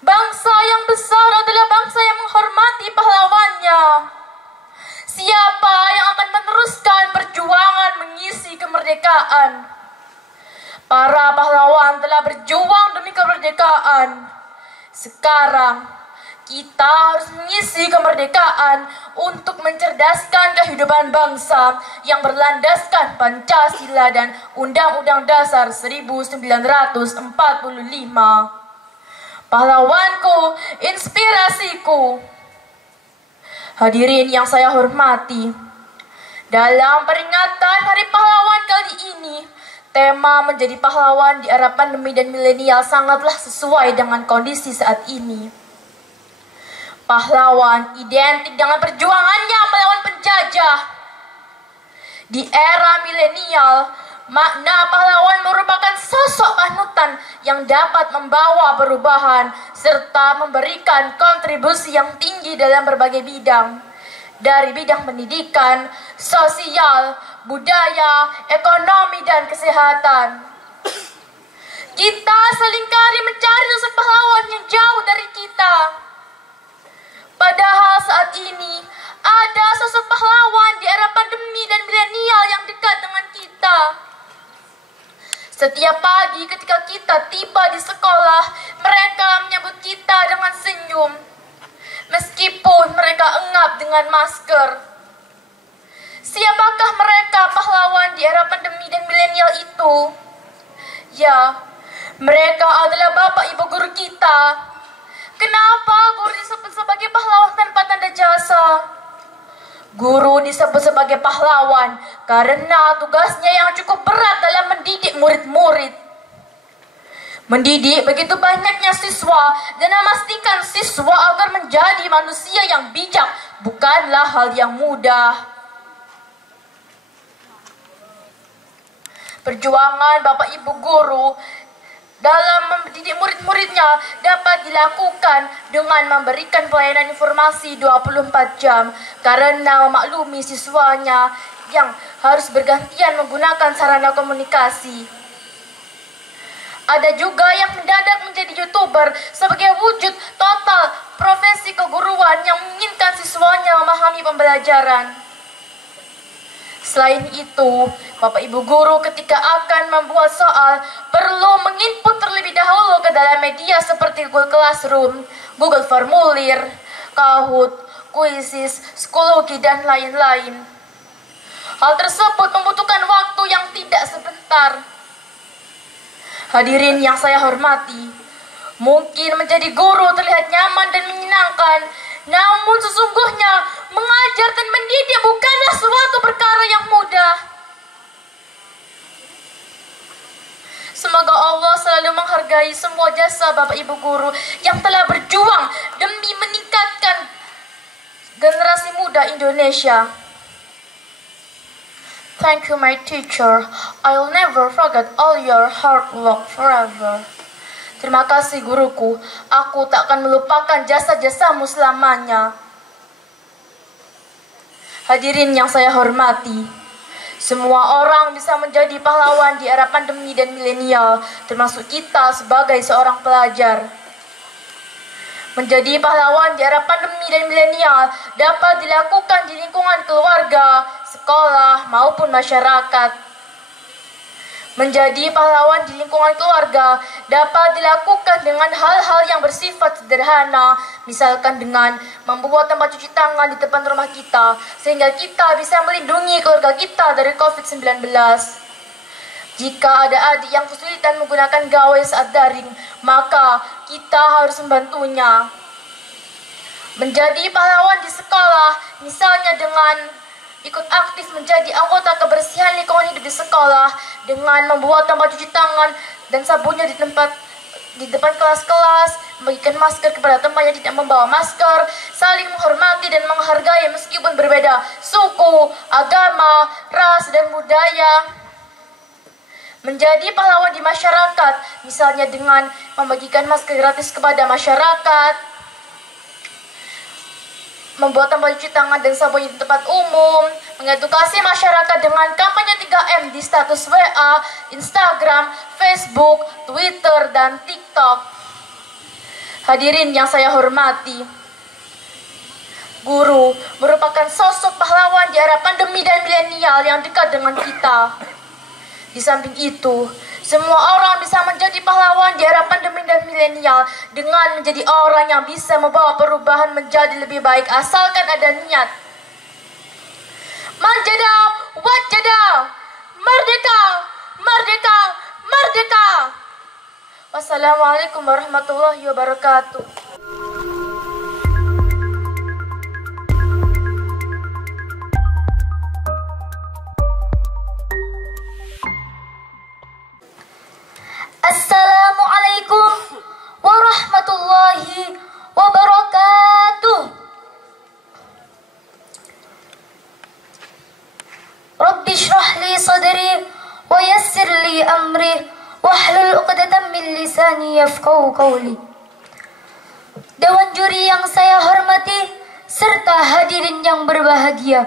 Bangsa yang besar adalah bangsa yang menghormati pahlawannya. Siapa yang akan meneruskan perjuangan mengisi kemerdekaan? Para pahlawan telah berjuang demi kemerdekaan. Sekarang kita harus mengisi kemerdekaan untuk mencerdaskan kehidupan bangsa yang berlandaskan Pancasila dan Undang-Undang Dasar 1945. Pahlawanku, inspirasiku. Hadirin yang saya hormati, dalam peringatan Hari Pahlawan kali ini, tema menjadi pahlawan di era pandemi dan milenial sangatlah sesuai dengan kondisi saat ini. Pahlawan identik dengan perjuangannya melawan penjajah. Di era milenial, makna pahlawan merupakan sosok panutan yang dapat membawa perubahan serta memberikan kontribusi yang tinggi dalam berbagai bidang. Dari bidang pendidikan, sosial, budaya, ekonomi, dan kesehatan. Kita seringkali mencari sosok pahlawan yang jauh dari kita. Padahal saat ini ada sosok pahlawan di era pandemi dan milenial yang dekat dengan kita. Setiap pagi ketika kita tiba di sekolah, mereka menyambut kita dengan senyum. Meskipun mereka engap dengan masker. Siapakah mereka pahlawan di era pandemi dan milenial itu? Ya, mereka adalah bapak ibu guru kita. Kenapa guru disebut sebagai pahlawan tanpa tanda jasa? Guru disebut sebagai pahlawan karena tugasnya yang cukup berat dalam mendidik murid-murid. Mendidik begitu banyaknya siswa dan memastikan siswa agar menjadi manusia yang bijak bukanlah hal yang mudah. Perjuangan Bapak Ibu guru dalam mendidik murid-muridnya dapat dilakukan dengan memberikan pelayanan informasi 24 jam karena memaklumi siswanya yang harus bergantian menggunakan sarana komunikasi. Ada juga yang mendadak menjadi YouTuber sebagai wujud total profesi keguruan yang menginginkan siswanya memahami pembelajaran. Selain itu, Bapak Ibu guru ketika akan membuat soal perlu menginput terlebih dahulu ke dalam media seperti Google Classroom, Google Formulir, Kahoot, Quizzes, Schoology, dan lain-lain. Hal tersebut membutuhkan waktu yang tidak sebentar. Hadirin yang saya hormati, mungkin menjadi guru terlihat nyaman dan menyenangkan, namun sesungguhnya mengajar dan mendidik bukanlah suatu perkara yang mudah. Semoga Allah selalu menghargai semua jasa Bapak Ibu guru yang telah berjuang demi meningkatkan generasi muda Indonesia. Thank you, my teacher. I'll never forget all your hard work forever. Terima kasih guruku. Aku tak akan melupakan jasa-jasamu selamanya. Hadirin yang saya hormati, semua orang bisa menjadi pahlawan di era pandemi dan milenial, termasuk kita sebagai seorang pelajar. Menjadi pahlawan di era pandemi dan milenial dapat dilakukan di lingkungan keluarga, sekolah, maupun masyarakat. Menjadi pahlawan di lingkungan keluarga dapat dilakukan dengan hal-hal yang bersifat sederhana, misalkan dengan membuat tempat cuci tangan di depan rumah kita, sehingga kita bisa melindungi keluarga kita dari COVID-19. Jika ada adik yang kesulitan menggunakan gawai saat daring, maka kita harus membantunya. Menjadi pahlawan di sekolah, misalnya dengan ikut aktif menjadi anggota kebersihan lingkungan hidup di sekolah dengan membuat tempat cuci tangan dan sabunnya di depan kelas-kelas, membagikan masker kepada teman yang tidak membawa masker, saling menghormati dan menghargai meskipun berbeda suku, agama, ras, dan budaya. Menjadi pahlawan di masyarakat, misalnya dengan membagikan masker gratis kepada masyarakat, membuat tempat cuci tangan dan sabun di tempat umum, mengedukasi masyarakat dengan kampanye 3M di status WA, Instagram, Facebook, Twitter, dan TikTok. Hadirin yang saya hormati, guru merupakan sosok pahlawan di era pandemi dan milenial yang dekat dengan kita. Di samping itu, semua orang bisa menjadi pahlawan di era pandemi dan milenial dengan menjadi orang yang bisa membawa perubahan menjadi lebih baik asalkan ada niat. Manjada, wajada, merdeka, merdeka, merdeka. Wassalamualaikum warahmatullahi wabarakatuh. Assalamualaikum warahmatullahi wabarakatuh. Rabbi shrah li sadri wa yassir li amri wahlul 'uqdatam min lisani yafqahu qawli. Dewan juri yang saya hormati serta hadirin yang berbahagia.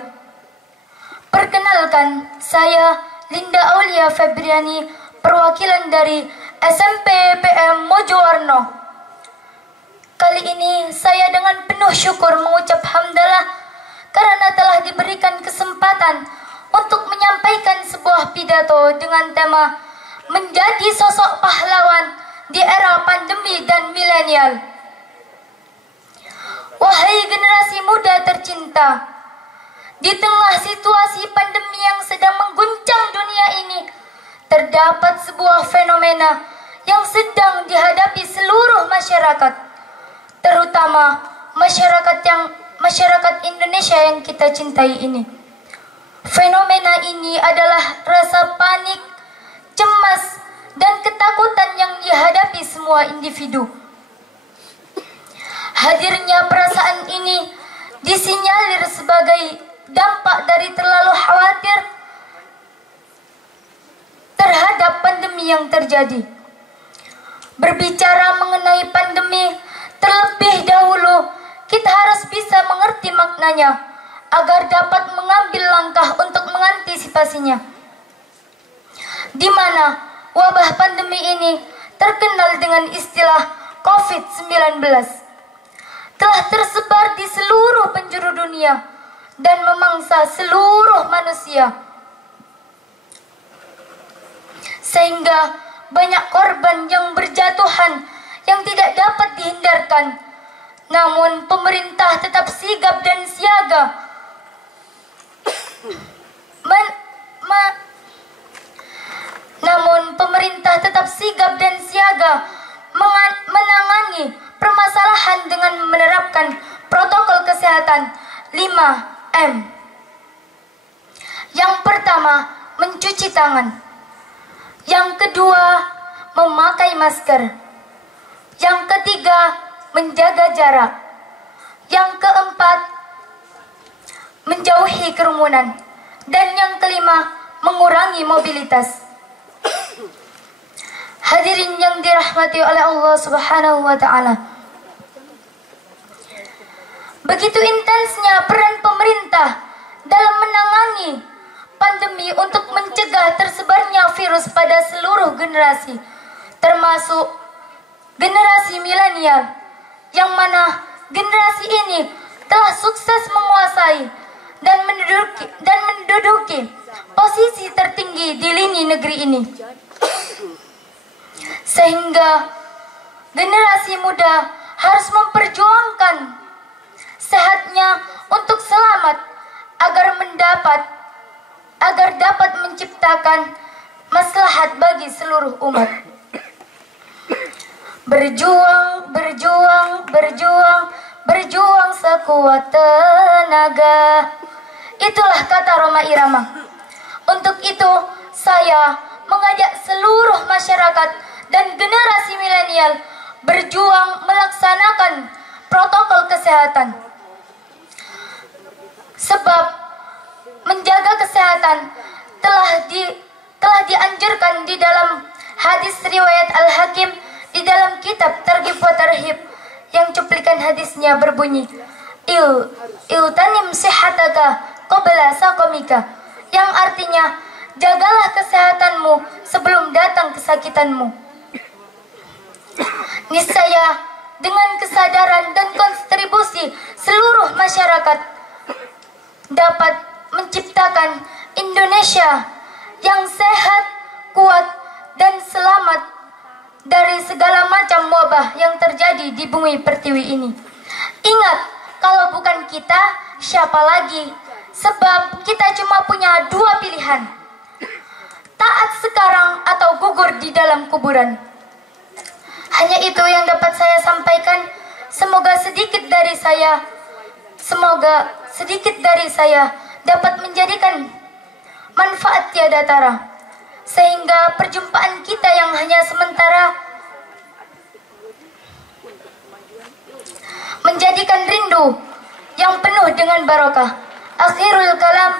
Perkenalkan, saya Linda Aulia Febriani, perwakilan dari SMP PM Mojowarno. Kali ini saya dengan penuh syukur mengucap hamdalah karena telah diberikan kesempatan untuk menyampaikan sebuah pidato dengan tema menjadi sosok pahlawan di era pandemi dan milenial. Wahai generasi muda tercinta, di tengah situasi pandemi yang sedang mengguncang dunia ini, terdapat sebuah fenomena yang sedang dihadapi seluruh masyarakat, terutama masyarakat Indonesia yang kita cintai ini. Fenomena ini adalah rasa panik, cemas, dan ketakutan yang dihadapi semua individu. Hadirnya perasaan ini disinyalir sebagai dampak dari terlalu khawatir terhadap pandemi yang terjadi. Berbicara mengenai pandemi, terlebih dahulu kita harus bisa mengerti maknanya agar dapat mengambil langkah untuk mengantisipasinya. Di mana wabah pandemi ini terkenal dengan istilah COVID-19 telah tersebar di seluruh penjuru dunia dan memangsa seluruh manusia, sehingga banyak korban yang berjatuhan yang tidak dapat dihindarkan. Namun pemerintah tetap sigap dan siaga menangani permasalahan dengan menerapkan protokol kesehatan 5M. Yang pertama, mencuci tangan. Yang kedua, memakai masker. Yang ketiga, menjaga jarak. Yang keempat, menjauhi kerumunan. Dan yang kelima, mengurangi mobilitas. Hadirin yang dirahmati oleh Allah Subhanahu wa Ta'ala, begitu intensnya peran pemerintah dalam menangani pandemi untuk mencegah tersebarnya virus pada seluruh generasi, termasuk generasi milenial, yang mana generasi ini telah sukses menguasai dan menduduki posisi tertinggi di lini negeri ini. Sehingga generasi muda harus memperjuangkan sehatnya untuk selamat agar dapat menciptakan maslahat bagi seluruh umat. Berjuang sekuat tenaga. Itulah kata Rhoma Irama. Untuk itu saya mengajak seluruh masyarakat dan generasi milenial berjuang melaksanakan protokol kesehatan. Sebab menjaga kesehatan telah dianjurkan di dalam hadis riwayat Al-Hakim di dalam kitab Targhib wa Tarhib, yang cuplikan hadisnya berbunyi, iltanim sihataka qabla saqamika, yang artinya jagalah kesehatanmu sebelum datang kesakitanmu. Niscaya dengan kesadaran dan kontribusi seluruh masyarakat dapat menciptakan Indonesia yang sehat, kuat, dan selamat dari segala macam wabah yang terjadi di bumi pertiwi ini. Ingat, kalau bukan kita, siapa lagi? Sebab kita cuma punya dua pilihan: taat sekarang atau gugur di dalam kuburan. Hanya itu yang dapat saya sampaikan. Semoga sedikit dari saya dapat menjadikan manfaat tiada tara, sehingga perjumpaan kita yang hanya sementara menjadikan rindu yang penuh dengan barokah. Akhirul kalam,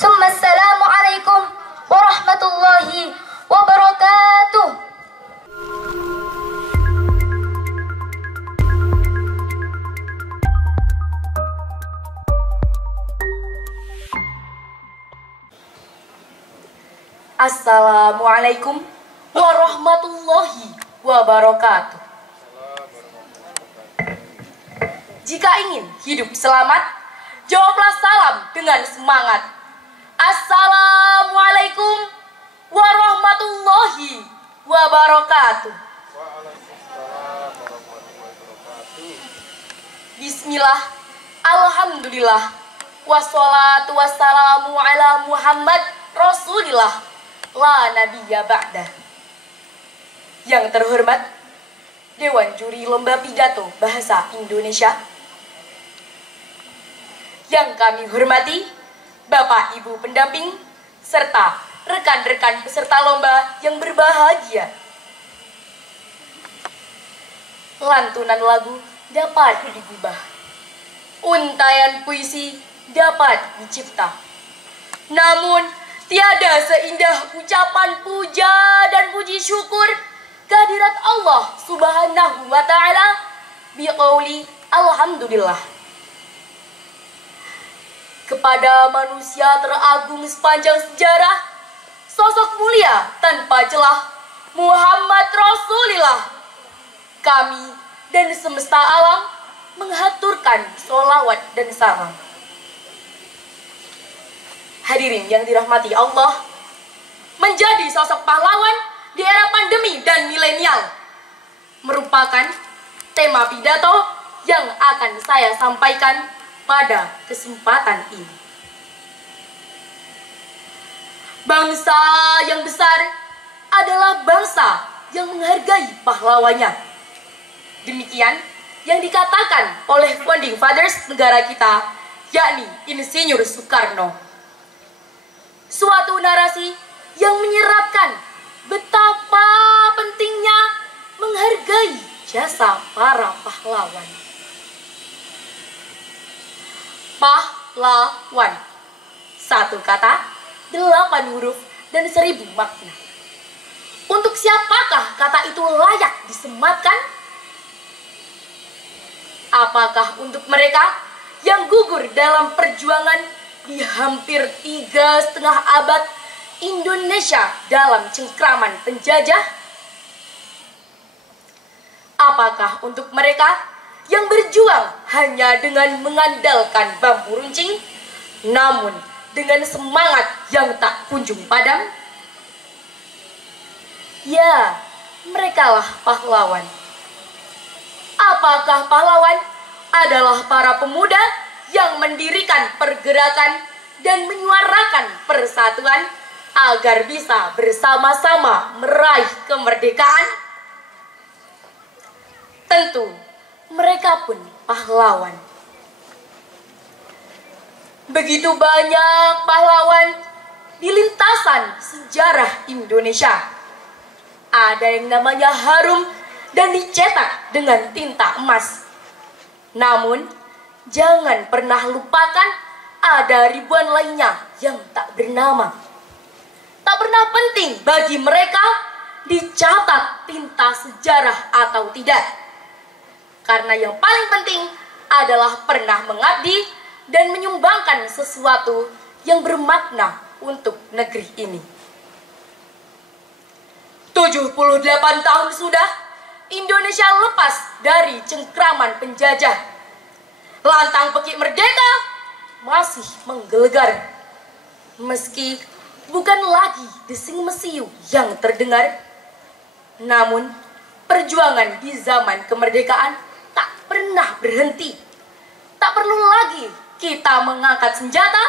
tsumma assalamu alaikum warahmatullahi wabarakatuh. Assalamualaikum warahmatullahi wabarakatuh. Jika ingin hidup selamat, jawablah salam dengan semangat. Assalamualaikum warahmatullahi wabarakatuh. Bismillah, alhamdulillah, wassalatu wassalamu ala Muhammad Rasulillah, la nabiyya ba'dah. Yang terhormat Dewan Juri Lomba Pidato Bahasa Indonesia, yang kami hormati Bapak Ibu pendamping serta rekan-rekan peserta lomba yang berbahagia. Lantunan lagu dapat digubah, untayan puisi dapat dicipta. Namun, tiada seindah ucapan puja dan puji syukur kehadirat Allah Subhanahu wa Ta'ala biqauli alhamdulillah. Kepada manusia teragung sepanjang sejarah, sosok mulia tanpa celah, Muhammad Rasulullah, kami dan semesta alam menghaturkan sholawat dan salam. Hadirin yang dirahmati Allah, menjadi sosok pahlawan di era pandemi dan milenial merupakan tema pidato yang akan saya sampaikan pada kesempatan ini. Bangsa yang besar adalah bangsa yang menghargai pahlawannya. Demikian yang dikatakan oleh founding fathers negara kita, yakni Insinyur Soekarno. Suatu narasi yang menyeratkan betapa pentingnya menghargai jasa para pahlawan. Pahlawan, satu kata, 8 huruf dan 1000 makna. Untuk siapakah kata itu layak disematkan? Apakah untuk mereka yang gugur dalam perjuangan di hampir 3,5 abad Indonesia dalam cengkraman penjajah? Apakah untuk mereka yang berjuang hanya dengan mengandalkan bambu runcing, namun dengan semangat yang tak kunjung padam? Ya, merekalah pahlawan. Apakah pahlawan adalah para pemuda yang mendirikan pergerakan dan menyuarakan persatuan agar bisa bersama-sama meraih kemerdekaan? Tentu, mereka pun pahlawan. Begitu banyak pahlawan di lintasan sejarah Indonesia. Ada yang namanya harum dan dicetak dengan tinta emas. Namun, jangan pernah lupakan ada ribuan lainnya yang tak bernama. Tak pernah penting bagi mereka dicatat tinta sejarah atau tidak. Karena yang paling penting adalah pernah mengabdi dan menyumbangkan sesuatu yang bermakna untuk negeri ini. 78 tahun sudah Indonesia lepas dari cengkraman penjajah. Lantang pekik merdeka masih menggelegar. Meski bukan lagi desing mesiu yang terdengar, namun perjuangan di zaman kemerdekaan tak pernah berhenti. Tak perlu lagi kita mengangkat senjata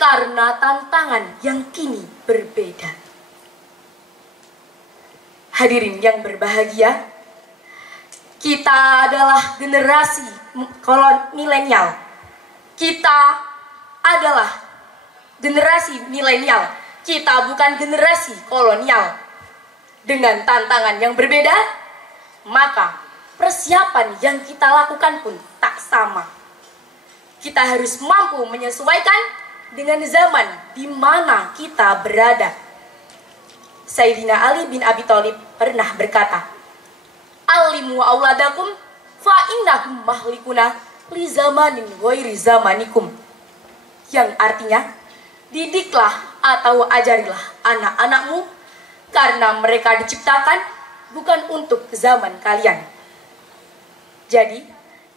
karena tantangan yang kini berbeda. Hadirin yang berbahagia, kita adalah generasi milenial. Kita adalah generasi milenial. Kita bukan generasi kolonial. Dengan tantangan yang berbeda, maka persiapan yang kita lakukan pun tak sama. Kita harus mampu menyesuaikan dengan zaman di mana kita berada. Sayyidina Ali bin Abi Thalib pernah berkata, "Alimu auladakum fa innahum mahlikuna li zamanin ghairi zamanikum." Yang artinya, didiklah atau ajarilah anak-anakmu karena mereka diciptakan bukan untuk zaman kalian. Jadi,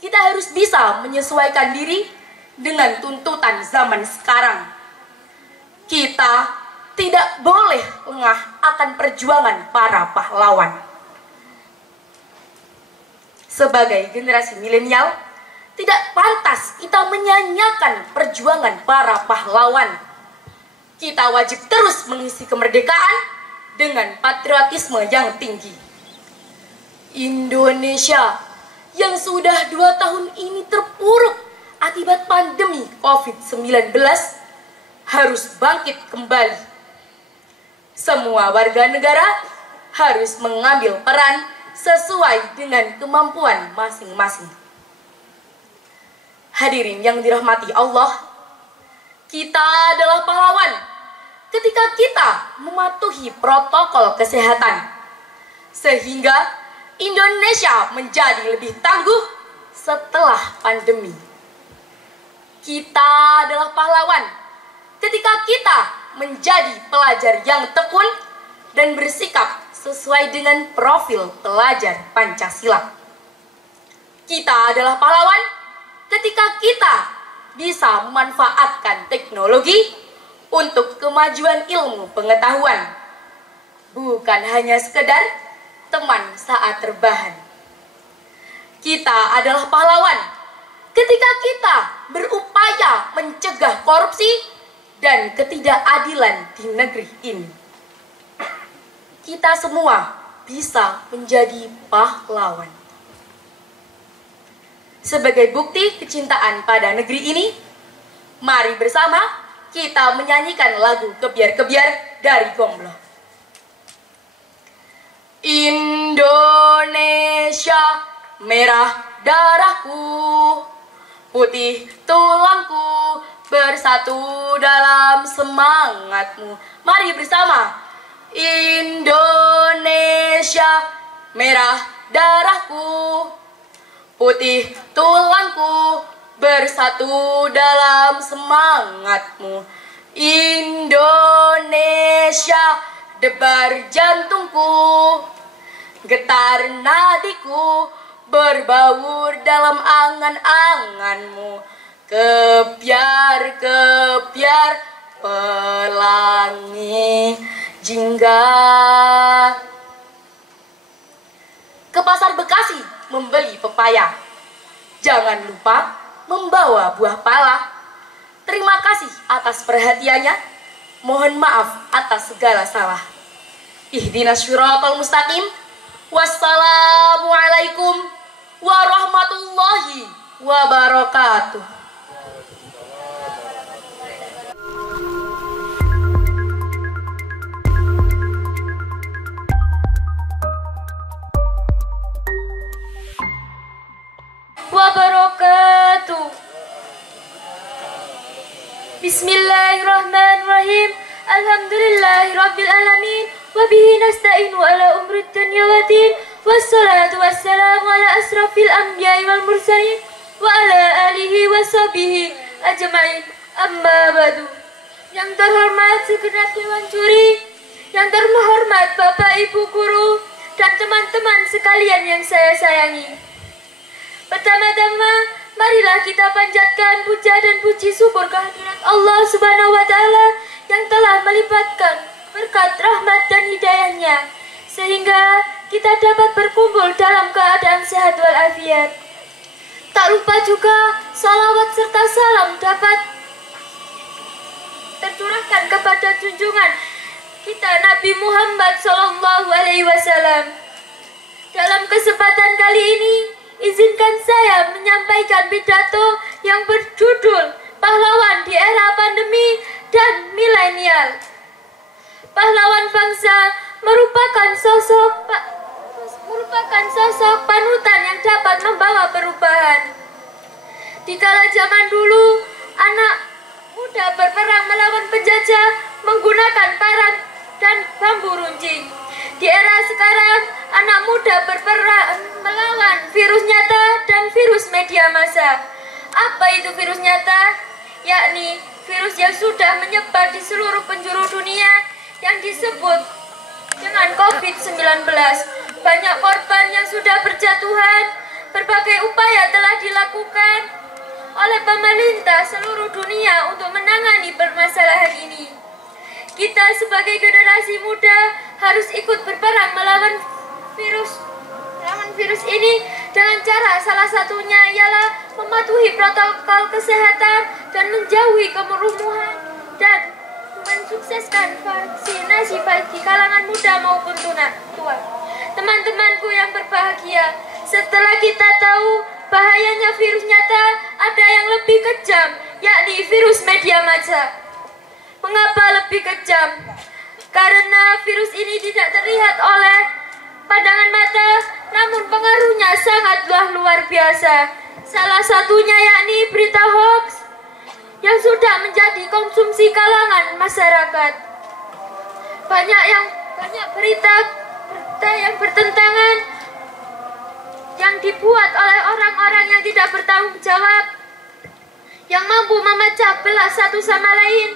kita harus bisa menyesuaikan diri dengan tuntutan zaman sekarang. Kita tidak boleh lengah akan perjuangan para pahlawan. Sebagai generasi milenial, tidak pantas kita menyanyiakan perjuangan para pahlawan. Kita wajib terus mengisi kemerdekaan dengan patriotisme yang tinggi. Indonesia yang sudah 2 tahun ini terpuruk akibat pandemi COVID-19 harus bangkit kembali Semua warga negara harus mengambil peran sesuai dengan kemampuan masing-masing. Hadirin yang dirahmati Allah, kita adalah pahlawan ketika kita mematuhi protokol kesehatan, sehingga Indonesia menjadi lebih tangguh setelah pandemi. Kita adalah pahlawan ketika kita menjadi pelajar yang tekun dan bersikap sesuai dengan profil pelajar Pancasila. Kita adalah pahlawan ketika kita bisa memanfaatkan teknologi untuk kemajuan ilmu pengetahuan, bukan hanya sekedar teman saat rebahan. Kita adalah pahlawan ketika kita berupaya mencegah korupsi dan ketidakadilan di negeri ini. Kita semua bisa menjadi pahlawan. Sebagai bukti kecintaan pada negeri ini, mari bersama kita menyanyikan lagu Kebiar-Kebiar dari Gomblo. Indonesia, merah darahku, putih tulangku, bersatu dalam semangatmu. Mari bersama. Indonesia, merah darahku, putih tulangku, bersatu dalam semangatmu. Indonesia, debar jantungku, getar nadiku, berbaur dalam angan-anganmu. Kebiar-kebiar pelangi jingga. Ke pasar Bekasi membeli pepaya. Jangan lupa membawa buah pala. Terima kasih atas perhatiannya. Mohon maaf atas segala salah. Ihdinas syiratal mustaqim. Wassalamualaikum warahmatullahi wabarakatuh. Wabarakatuh. Bismillahirrahmanirrahim. Alhamdulillahirabbil alamin wa bihi nasta'inu ala umrid dunya waddin. Wassalatu wassalamu ala asrafil anbiya'i wal mursalin wa ala alihi wa sahbihi ajma'in. Amma ba'du. Yang terhormat segenap Dewan Juri, yang terhormat Bapak Ibu guru dan teman-teman sekalian yang saya sayangi. Pertama-tama, marilah kita panjatkan puja dan puji syukur kehadirat Allah Subhanahu wa Ta'ala yang telah melibatkan berkat rahmat dan hidayahnya, sehingga kita dapat berkumpul dalam keadaan sehat walafiat. Tak lupa juga salawat serta salam dapat tercurahkan kepada junjungan kita Nabi Muhammad SAW. Dalam kesempatan kali ini, izinkan saya menyampaikan pidato yang berjudul Pahlawan di Era Pandemi dan Milenial. Pahlawan bangsa merupakan sosok panutan yang dapat membawa perubahan. Di kala zaman dulu, anak muda berperang melawan penjajah menggunakan parang dan bambu runcing. Di era sekarang, anak muda berperang melawan virus nyata dan virus media massa. Apa itu virus nyata? Yakni virus yang sudah menyebar di seluruh penjuru dunia yang disebut dengan COVID-19. Banyak korban yang sudah berjatuhan. Berbagai upaya telah dilakukan oleh pemerintah seluruh dunia untuk menangani permasalahan ini. Kita sebagai generasi muda harus ikut berperang melawan virus ini dengan cara salah satunya ialah mematuhi protokol kesehatan dan menjauhi kerumunan dan mensukseskan vaksinasi bagi kalangan muda maupun tua. Teman-temanku yang berbahagia, setelah kita tahu bahayanya virus nyata, ada yang lebih kejam, yakni virus media massa. Mengapa lebih kejam? Karena virus ini tidak terlihat oleh pandangan mata, namun pengaruhnya sangatlah luar biasa. Salah satunya yakni berita hoax yang sudah menjadi konsumsi kalangan masyarakat. Banyak berita yang bertentangan yang dibuat oleh orang-orang yang tidak bertanggung jawab, yang mampu memecah belah satu sama lain,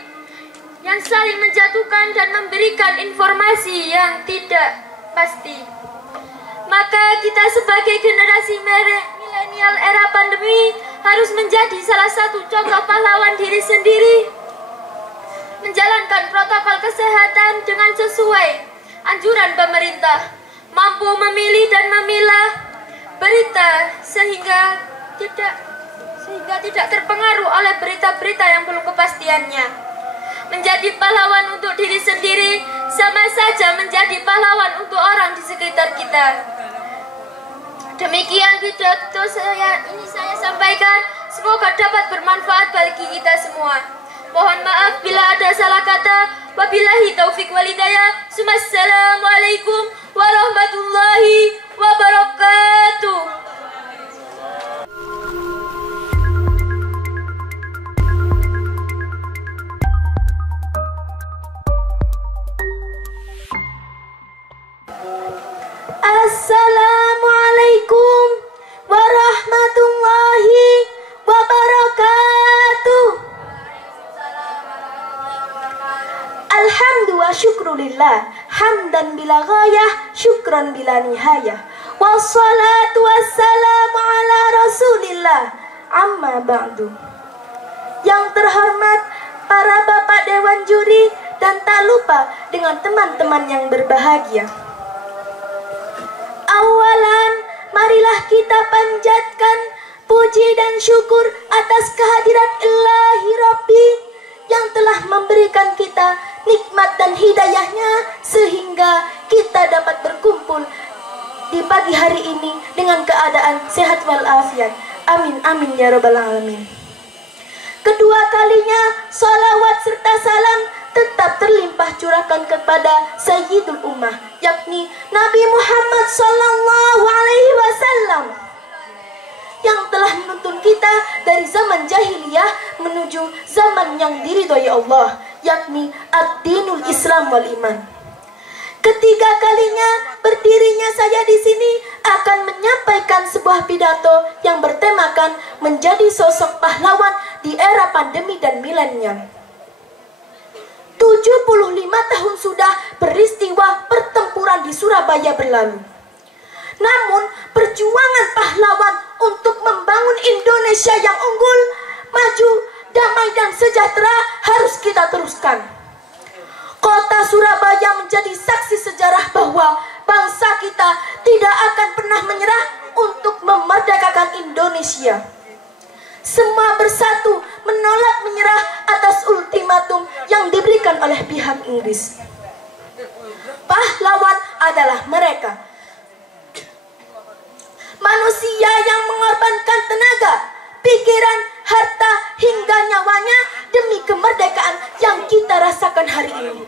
yang saling menjatuhkan dan memberikan informasi yang tidak pasti. Maka kita sebagai generasi milenial era pandemi harus menjadi salah satu contoh pahlawan diri sendiri, menjalankan protokol kesehatan dengan sesuai anjuran pemerintah, mampu memilih dan memilah berita sehingga tidak terpengaruh oleh berita-berita yang belum kepastiannya. Menjadi pahlawan untuk diri sendiri sama saja menjadi pahlawan untuk orang di sekitar kita. Demikian pidato saya sampaikan, semoga dapat bermanfaat bagi kita semua. Mohon maaf bila ada salah kata. Wabillahi taufik walhidayah. Assalamualaikum warahmatullahi wabarakatuh. Assalamualaikum warahmatullahi wabarakatuh. Alhamdulillah wa syukrulillah, hamdan bila ghayah, syukran bila nihayah. Wassalatu wassalamu ala rasulillah, amma ba'du. Yang terhormat para bapak dewan juri dan tak lupa dengan teman-teman yang berbahagia. Awalan, marilah kita panjatkan puji dan syukur atas kehadirat Ilahi Rabbi yang telah memberikan kita nikmat dan hidayahnya sehingga kita dapat berkumpul di pagi hari ini dengan keadaan sehat walafiat. Amin amin ya rabbal alamin. Kedua kalinya salawat serta salam tetap terlimpah curahkan kepada Sayyidul Ummah, yakni Nabi Muhammad Sallallahu Alaihi Wasallam, yang telah menuntun kita dari zaman jahiliyah menuju zaman yang diridhoi Allah, yakni ad-dinul Islam wal iman. Ketiga kalinya berdirinya saya di sini akan menyampaikan sebuah pidato yang bertemakan menjadi sosok pahlawan di era pandemi dan milenial. 75 tahun sudah peristiwa pertempuran di Surabaya berlalu. Namun perjuangan pahlawan untuk membangun Indonesia yang unggul, maju, damai dan sejahtera harus kita teruskan. Kota Surabaya menjadi saksi sejarah bahwa bangsa kita tidak akan pernah menyerah untuk memerdekakan Indonesia. Semua bersatu menolak menyerah atas ultimatum yang diberikan oleh pihak Inggris. Pahlawan adalah mereka, manusia yang mengorbankan tenaga, pikiran, harta, hingga nyawanya demi kemerdekaan yang kita rasakan hari ini.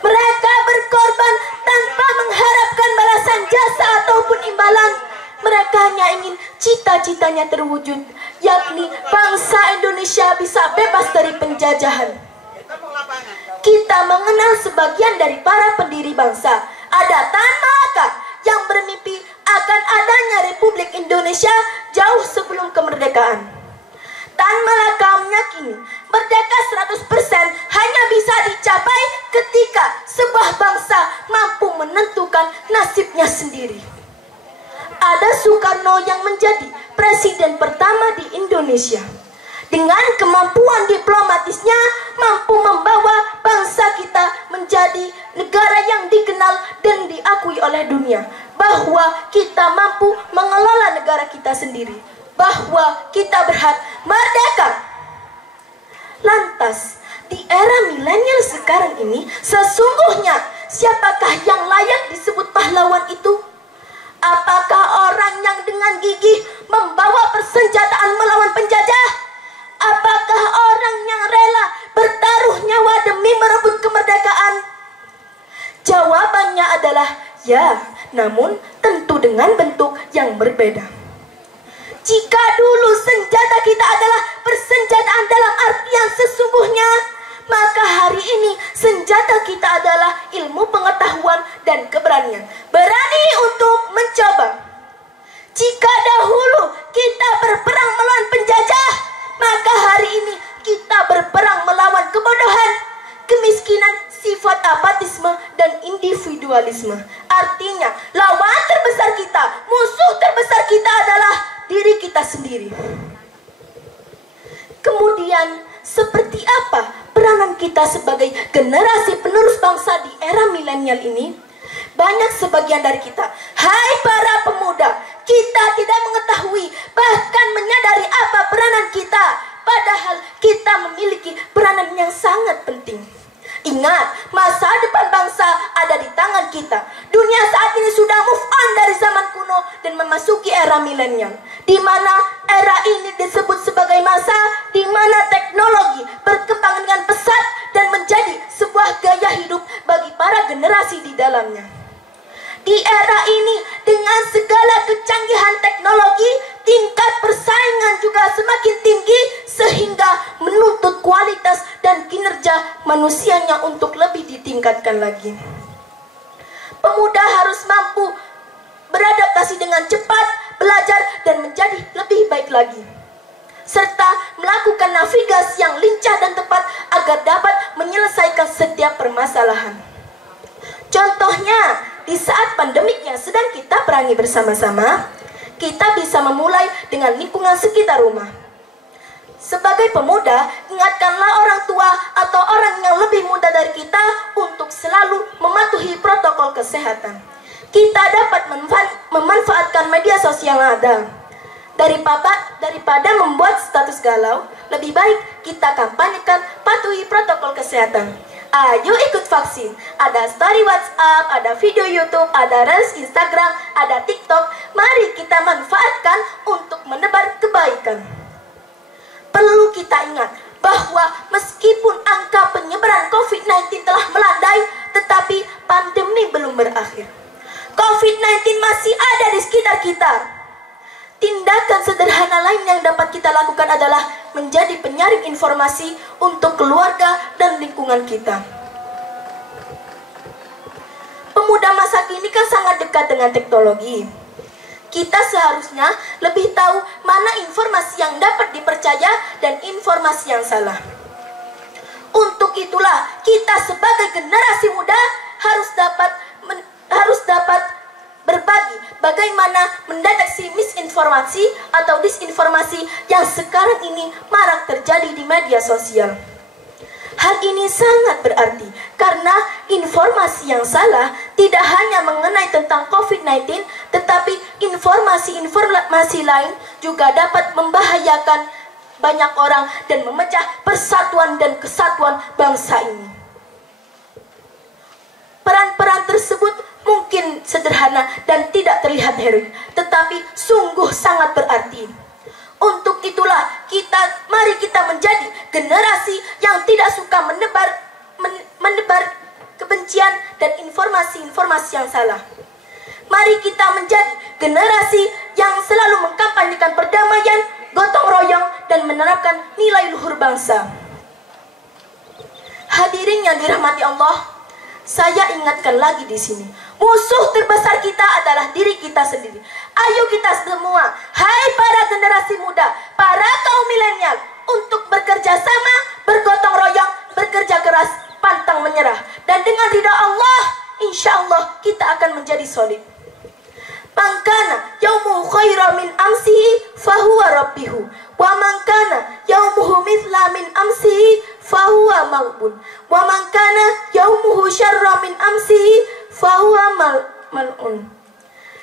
Mereka berkorban tanpa mengharapkan balasan jasa ataupun imbalan. Mereka hanya ingin cita-citanya terwujud, yakni bangsa Indonesia bisa bebas dari penjajahan. Kita mengenal sebagian dari para pendiri bangsa. Ada Tan Malaka yang bermimpi akan adanya Republik Indonesia jauh sebelum kemerdekaan. Tan Malaka meyakini merdeka 100% hanya bisa dicapai ketika sebuah bangsa mampu menentukan nasibnya sendiri. Ada Soekarno yang menjadi presiden pertama di Indonesia. Dengan kemampuan diplomatisnya mampu membawa bangsa kita menjadi negara yang dikenal dan diakui oleh dunia. Bahwa kita mampu mengelola negara kita sendiri. Bahwa kita berhak merdeka. Lantas, di era milenial sekarang ini, sesungguhnya siapakah yang layak disebut pahlawan itu? Apakah orang yang dengan gigih membawa persenjataan melawan penjajah? Apakah orang yang rela bertaruh nyawa demi merebut kemerdekaan? Ya, namun tentu dengan bentuk yang berbeda. Jika dulu senjata kita adalah persenjataan dalam artian sesungguhnya, maka hari ini senjata kita adalah ilmu pengetahuan dan keberanian. Berani untuk mencoba. Jika dahulu kita berperang melawan penjajah, maka hari ini kita berperang melawan kebodohan, kemiskinan, sifat apatisme, dan individualisme. Artinya, lawan terbesar kita, musuh terbesar kita adalah diri kita sendiri. Kemudian, seperti apa peranan kita sebagai generasi penerus bangsa di era milenial ini? Banyak sebagian dari kita, hai para pemuda, kita tidak mengetahui bahkan menyadari apa peranan kita, padahal kita memiliki peranan yang sangat penting. Ingat, masa depan bangsa ada di tangan kita. Dunia saat ini sudah move on dari zaman kuno dan memasuki era milenial, di mana era ini disebut sebagai masa di mana teknologi berkembang dengan pesat dan menjadi sebuah gaya hidup bagi para generasi di dalamnya. Di era ini, dengan segala kecanggihan teknologi, tingkat persaingan juga semakin tinggi sehingga menuntut kualitas dan kinerja manusianya untuk lebih ditingkatkan lagi. Pemuda harus mampu beradaptasi dengan cepat, belajar dan menjadi lebih baik lagi, serta melakukan navigasi yang lincah dan tepat agar dapat menyelesaikan setiap permasalahan. Contohnya, di saat pandemik yang sedang kita perangi bersama-sama, kita bisa memulai dengan lingkungan sekitar rumah. Sebagai pemuda, ingatkanlah orang tua atau orang yang lebih muda dari kita untuk selalu mematuhi protokol kesehatan. Kita dapat memanfaatkan media sosial yang ada. Daripada membuat status galau, lebih baik kita kampanyekan patuhi protokol kesehatan. Ayo ikut vaksin. Ada story WhatsApp, ada video YouTube, ada Reels Instagram, ada TikTok. Mari kita manfaatkan untuk menebar kebaikan. Perlu kita ingat bahwa meskipun angka penyebaran COVID-19 telah melandai, tetapi pandemi belum berakhir. COVID-19 masih ada di sekitar kita. Tindakan sederhana lain yang dapat kita lakukan adalah menjadi penyaring informasi untuk keluarga dan lingkungan kita. Pemuda masa kini kan sangat dekat dengan teknologi. Kita seharusnya lebih tahu mana informasi yang dapat dipercaya dan informasi yang salah. Untuk itulah kita sebagai generasi muda harus dapat berbagi bagaimana mendeteksi misinformasi atau disinformasi yang sekarang ini marak terjadi di media sosial. Hal ini sangat berarti karena informasi yang salah tidak hanya mengenai tentang COVID-19, tetapi informasi-informasi lain juga dapat membahayakan banyak orang dan memecah persatuan dan kesatuan bangsa ini. Peran-peran tersebut mungkin sederhana dan tidak terlihat heroik, tetapi sungguh sangat berarti. Untuk itulah mari kita menjadi generasi yang tidak suka menebar kebencian dan informasi-informasi yang salah. Mari kita menjadi generasi yang selalu mengkampanyekan perdamaian, gotong royong, dan menerapkan nilai luhur bangsa. Hadirin yang dirahmati Allah, saya ingatkan lagi di sini, musuh terbesar kita adalah diri kita sendiri. Ayo kita semua, hai para generasi muda, para kaum milenial, untuk bekerja sama, bergotong royong, bekerja keras, pantang menyerah. Dan dengan ridha Allah, insya Allah kita akan menjadi solid. Mangkana yaumuhu khaira min amsihi fahuwa rabbihu, wa mangkana yaumuhu mithla min amsihi fahuwa maghbun, wa mangkana yaumuhu syarra min amsihi fahuwa mal'un.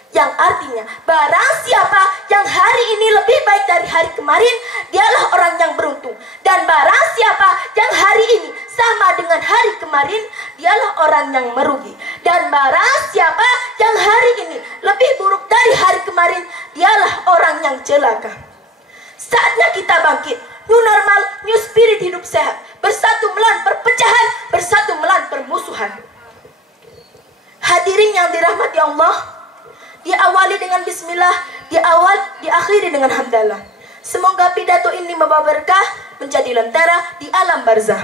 Yang artinya, barang siapa yang hari ini lebih baik dari hari kemarin, dialah orang yang beruntung. Dan barang siapa yang hari ini sama dengan hari kemarin, dialah orang yang merugi. Dan barang siapa yang hari ini lebih buruk dari hari kemarin, dialah orang yang celaka. Saatnya kita bangkit. New normal, new spirit hidup sehat. Bersatu melawan perpecahan, bersatu melawan permusuhan. Hadirin yang dirahmati dengan bismillah, diakhiri dengan hamdalah. Semoga pidato ini membawa berkah, menjadi lentera di alam barzah.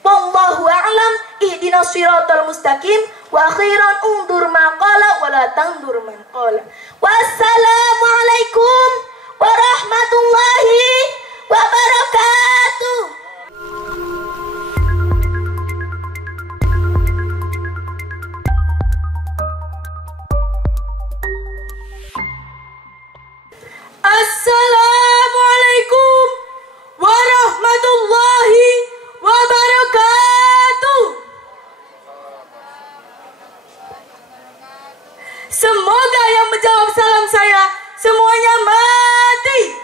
Wallahu a'lam, ihdinas siratal mustaqim, wa akhiran undur ma qala wa la tandur man qala. Wassalamualaikum warahmatullahi wabarakatuh. Assalamualaikum warahmatullahi wabarakatuh. Semoga yang menjawab salam saya semuanya mati.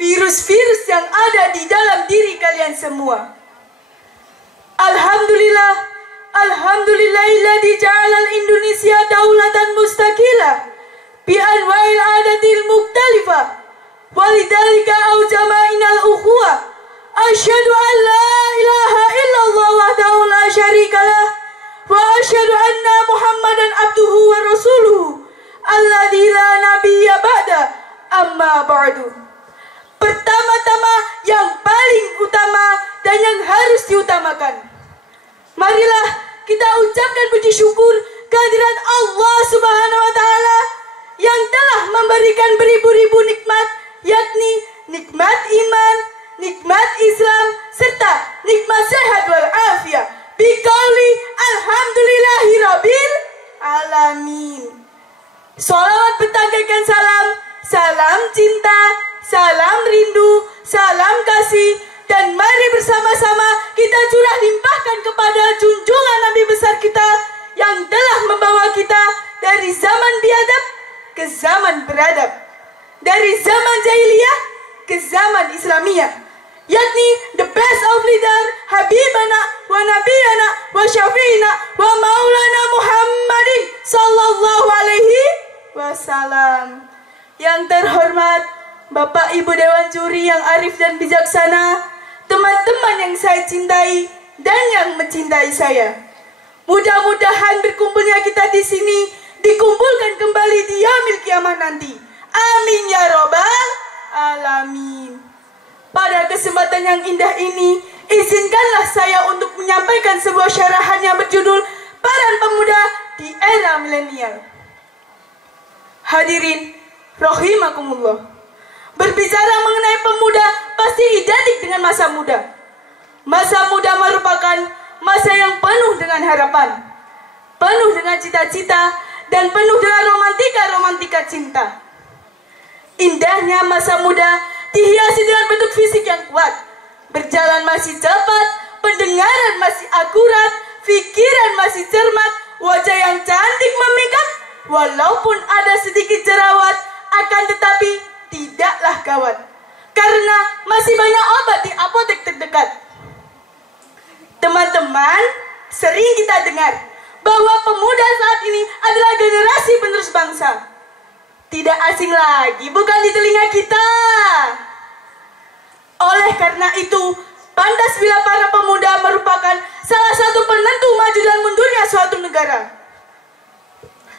Virus-virus yang ada di dalam diri kalian semua. Alhamdulillah, alhamdulillahilladzi ja'alal Indonesia daulatan mustaqillah bi anwa'il adatil muktalifah walidzalika aujama'inal ukhuwah asyhadu an la ilaha illallah wahdahu la syarikalah wa asyhadu anna muhammadan abduhu wa rasuluhu alladzi la nabiyya ba'da amma ba'du. Pertama-tama yang paling utama dan yang harus diutamakan, marilah kita ucapkan puji syukur kehadirat Allah Subhanahu wa taala yang telah memberikan beribu-ribu nikmat, yakni nikmat iman, nikmat Islam, serta nikmat sehat wal afiyah. Biqauli alhamdulillahi rabbil alamin. Sholawat bertanggalkan salam, salam cinta, salam rindu, salam kasih, dan mari bersama-sama kita curah limpahkan kepada junjungan Nabi besar kita yang telah membawa kita dari zaman biadab ke zaman beradab, dari zaman jahiliyah ke zaman Islamiyah, yakni the best of leader, Habibana wa Nabiyana wa Syafi'ina wa Maulana Muhammadin sallallahu alaihi wasallam. Yang terhormat Bapak Ibu Dewan Juri yang arif dan bijaksana, teman-teman yang saya cintai dan yang mencintai saya. Mudah-mudahan berkumpulnya kita di sini dikumpulkan kembali di yaumil kiamah nanti. Amin ya robbal alamin. Pada kesempatan yang indah ini, izinkanlah saya untuk menyampaikan sebuah syarahan yang berjudul Peran Pemuda di Era Milenial. Hadirin rahimakumullah. Berbicara mengenai pemuda pasti identik dengan masa muda. Masa muda merupakan masa yang penuh dengan harapan, penuh dengan cita-cita, dan penuh dengan romantika-romantika cinta. Indahnya masa muda dihiasi dengan bentuk fisik yang kuat, berjalan masih cepat, pendengaran masih akurat, pikiran masih cermat, wajah yang cantik memikat, walaupun ada sedikit jerawat, akan tetapi tidaklah gawat, karena masih banyak obat di apotek terdekat. Teman-teman, sering kita dengar bahwa pemuda saat ini adalah generasi penerus bangsa. Tidak asing lagi, bukan di telinga kita. Oleh karena itu, pantas bila para pemuda merupakan salah satu penentu maju dan mundurnya suatu negara.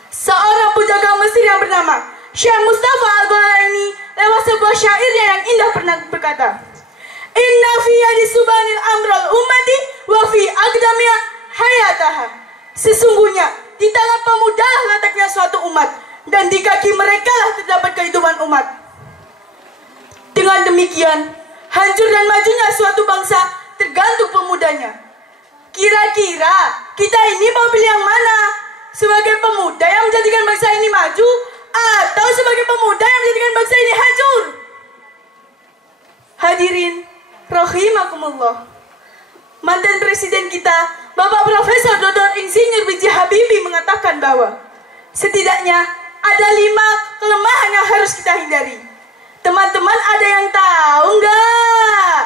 Seorang pujangga Mesir yang bernama Syekh Mustafa Al-Ghulaini lewat sebuah syairnya yang indah pernah berkata, Inna fi yadi subanil amral ummati wa fi aqdamiha hayataha. Sesungguhnya di tangan pemuda letaknya suatu umat, dan di kaki mereka lah terdapat kehidupan umat. Dengan demikian, hancur dan majunya suatu bangsa tergantung pemudanya. Kira-kira kita ini mau pilih yang mana? Sebagai pemuda yang menjadikan bangsa ini maju, atau sebagai pemuda yang menjadikan bangsa ini hancur? Hadirin rahimakumullah. Mantan presiden kita, Bapak Profesor Dr. Insinyur B.J. Habibie mengatakan bahwa setidaknya ada 5 kelemahan yang harus kita hindari. Teman-teman ada yang tahu nggak?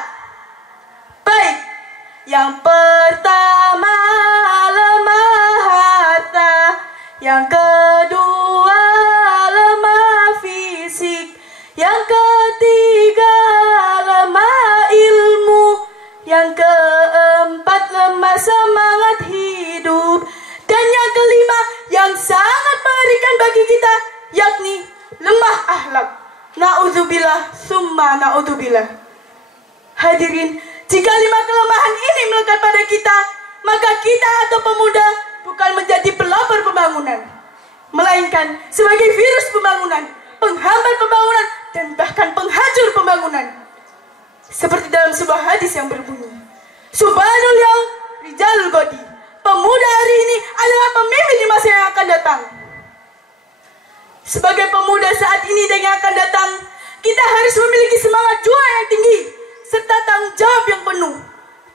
Baik, yang pertama lemah harta, yang kedua lemah fisik, yang ketiga lemah ilmu, yang keempat lemah semangat hidup, dan yang kelima yang sangat mengerikan bagi kita, yakni lemah akhlak. Na'udzubillah summa na'udzubillah. Hadirin, jika 5 kelemahan ini melekat pada kita, maka kita atau pemuda bukan menjadi pelopor pembangunan, melainkan sebagai virus pembangunan, penghambat pembangunan, dan bahkan penghancur pembangunan. Seperti dalam sebuah hadis yang berbunyi, Subhanul Yaum Rijalul Godi, pemuda hari ini adalah pemimpin di masa yang akan datang. Sebagai pemuda saat ini dan yang akan datang, kita harus memiliki semangat juang yang tinggi, serta tanggung jawab yang penuh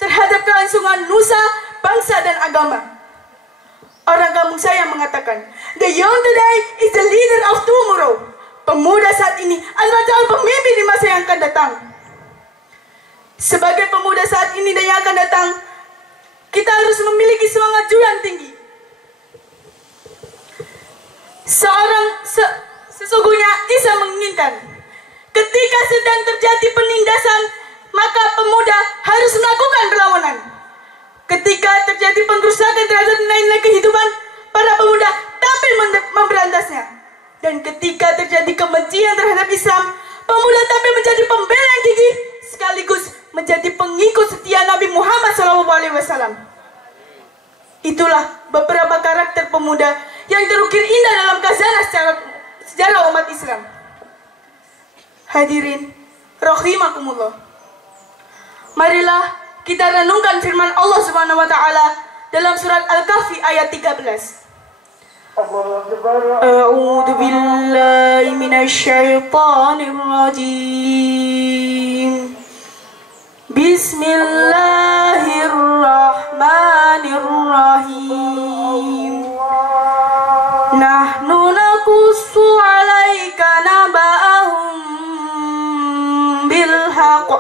terhadap kelangsungan nusa, bangsa, dan agama. Orang kampung saya mengatakan, the young today is the leader of tomorrow. Pemuda saat ini adalah calon pemimpin di masa yang akan datang. Sebagai pemuda saat ini dan yang akan datang, kita harus memiliki semangat juang tinggi. Sesungguhnya Isa menginginkan, ketika sedang terjadi penindasan, maka pemuda harus melakukan perlawanan. Ketika terjadi pengrusakan terhadap nilai-nilai kehidupan, para pemuda tampil memberantasnya. Dan ketika terjadi kebencian terhadap Islam, pemuda tampil menjadi pembela yang gigih, sekaligus menjadi pengikut setia Nabi Muhammad SAW. Itulah beberapa karakter pemuda yang terukir indah dalam khazanah sejarah umat Islam. Hadirin rahimakumullah, marilah kita renungkan firman Allah Subhanahu wa taala dalam surat Al-Kahfi ayat 13. A'udzu billahi minasyaitonir rajim. Bismillahirrahmanirrahim. Nahnu naqussu 'alaika naba'ahum bil haqq.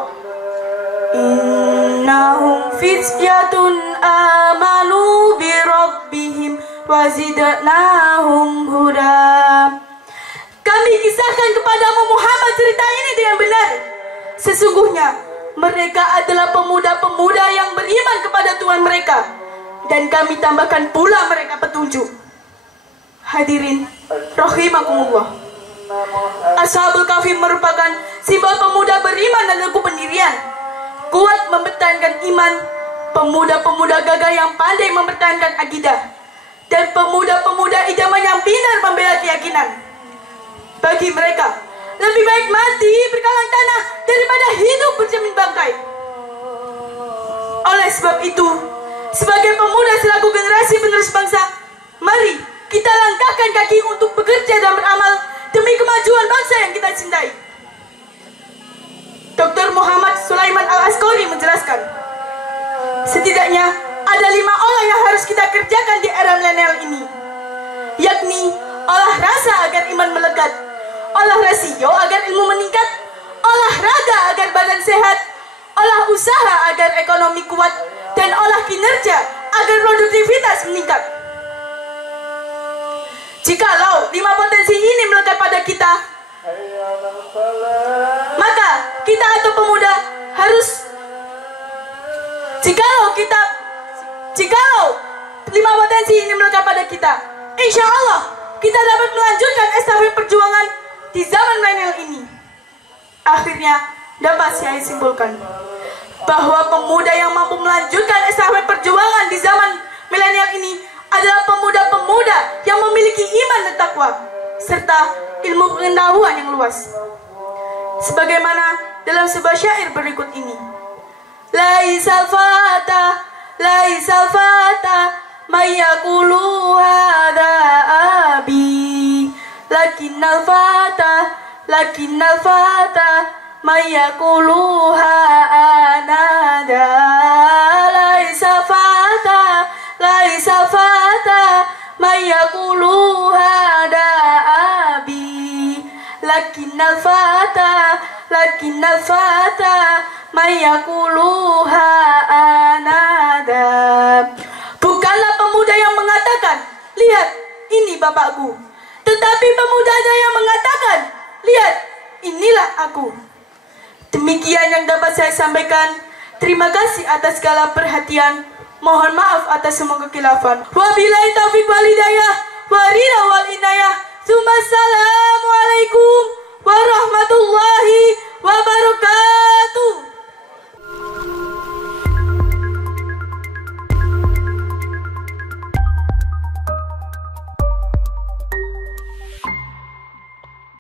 Innahum fityatun amanu bi rabbihim wa zidnahum huda. Kami kisahkan kepadamu Muhammad cerita ini dengan benar. Sesungguhnya mereka adalah pemuda-pemuda yang beriman kepada Tuhan mereka, dan kami tambahkan pula mereka petunjuk. Hadirin rahimakumullah, Ashabul Kahfi merupakan simbol pemuda beriman dan teguh pendirian, kuat mempertahankan iman, pemuda-pemuda gagah yang pandai mempertahankan akidah, dan pemuda-pemuda idaman yang pintar membela keyakinan. Bagi mereka, lebih baik mati berkalang tanah daripada hidup berjamin bangkai. Oleh sebab itu, sebagai pemuda selaku generasi penerus bangsa, mari kita langkahkan kaki untuk bekerja dan beramal demi kemajuan bangsa yang kita cintai. Dr. Muhammad Sulaiman Al-Askori menjelaskan, setidaknya ada 5 olah yang harus kita kerjakan di era milenial ini, yakni olah rasa agar iman melekat, olah rasio agar ilmu meningkat, olahraga agar badan sehat, olah usaha agar ekonomi kuat, dan olah kinerja agar produktivitas meningkat. Jikalau 5 potensi ini melekat pada kita, maka kita atau pemuda harus, jikalau 5 potensi ini melekat pada kita, insya Allah kita dapat melanjutkan estafet perjuangan di zaman milenial ini. Akhirnya dapat saya simpulkan bahwa pemuda yang mampu melanjutkan estafet perjuangan di zaman milenial ini adalah pemuda-pemuda yang memiliki iman dan takwa serta ilmu pengetahuan yang luas. Sebagaimana dalam sebuah syair berikut ini, Laisal fata mayakulu hada abi, lakinnal fata mayakulu anada. Laisa fata mayakulu hada abi, lakinnal fata mayakulu anada. Bukanlah pemuda yang mengatakan, lihat ini bapakku, tetapi pemudanya yang mengatakan, lihat inilah aku. Demikian yang dapat saya sampaikan. Terima kasih atas segala perhatian. Mohon maaf atas semua kekhilafan. Wabillahi taufiq wal hidayah, wa ridha wal inayah. Tsumma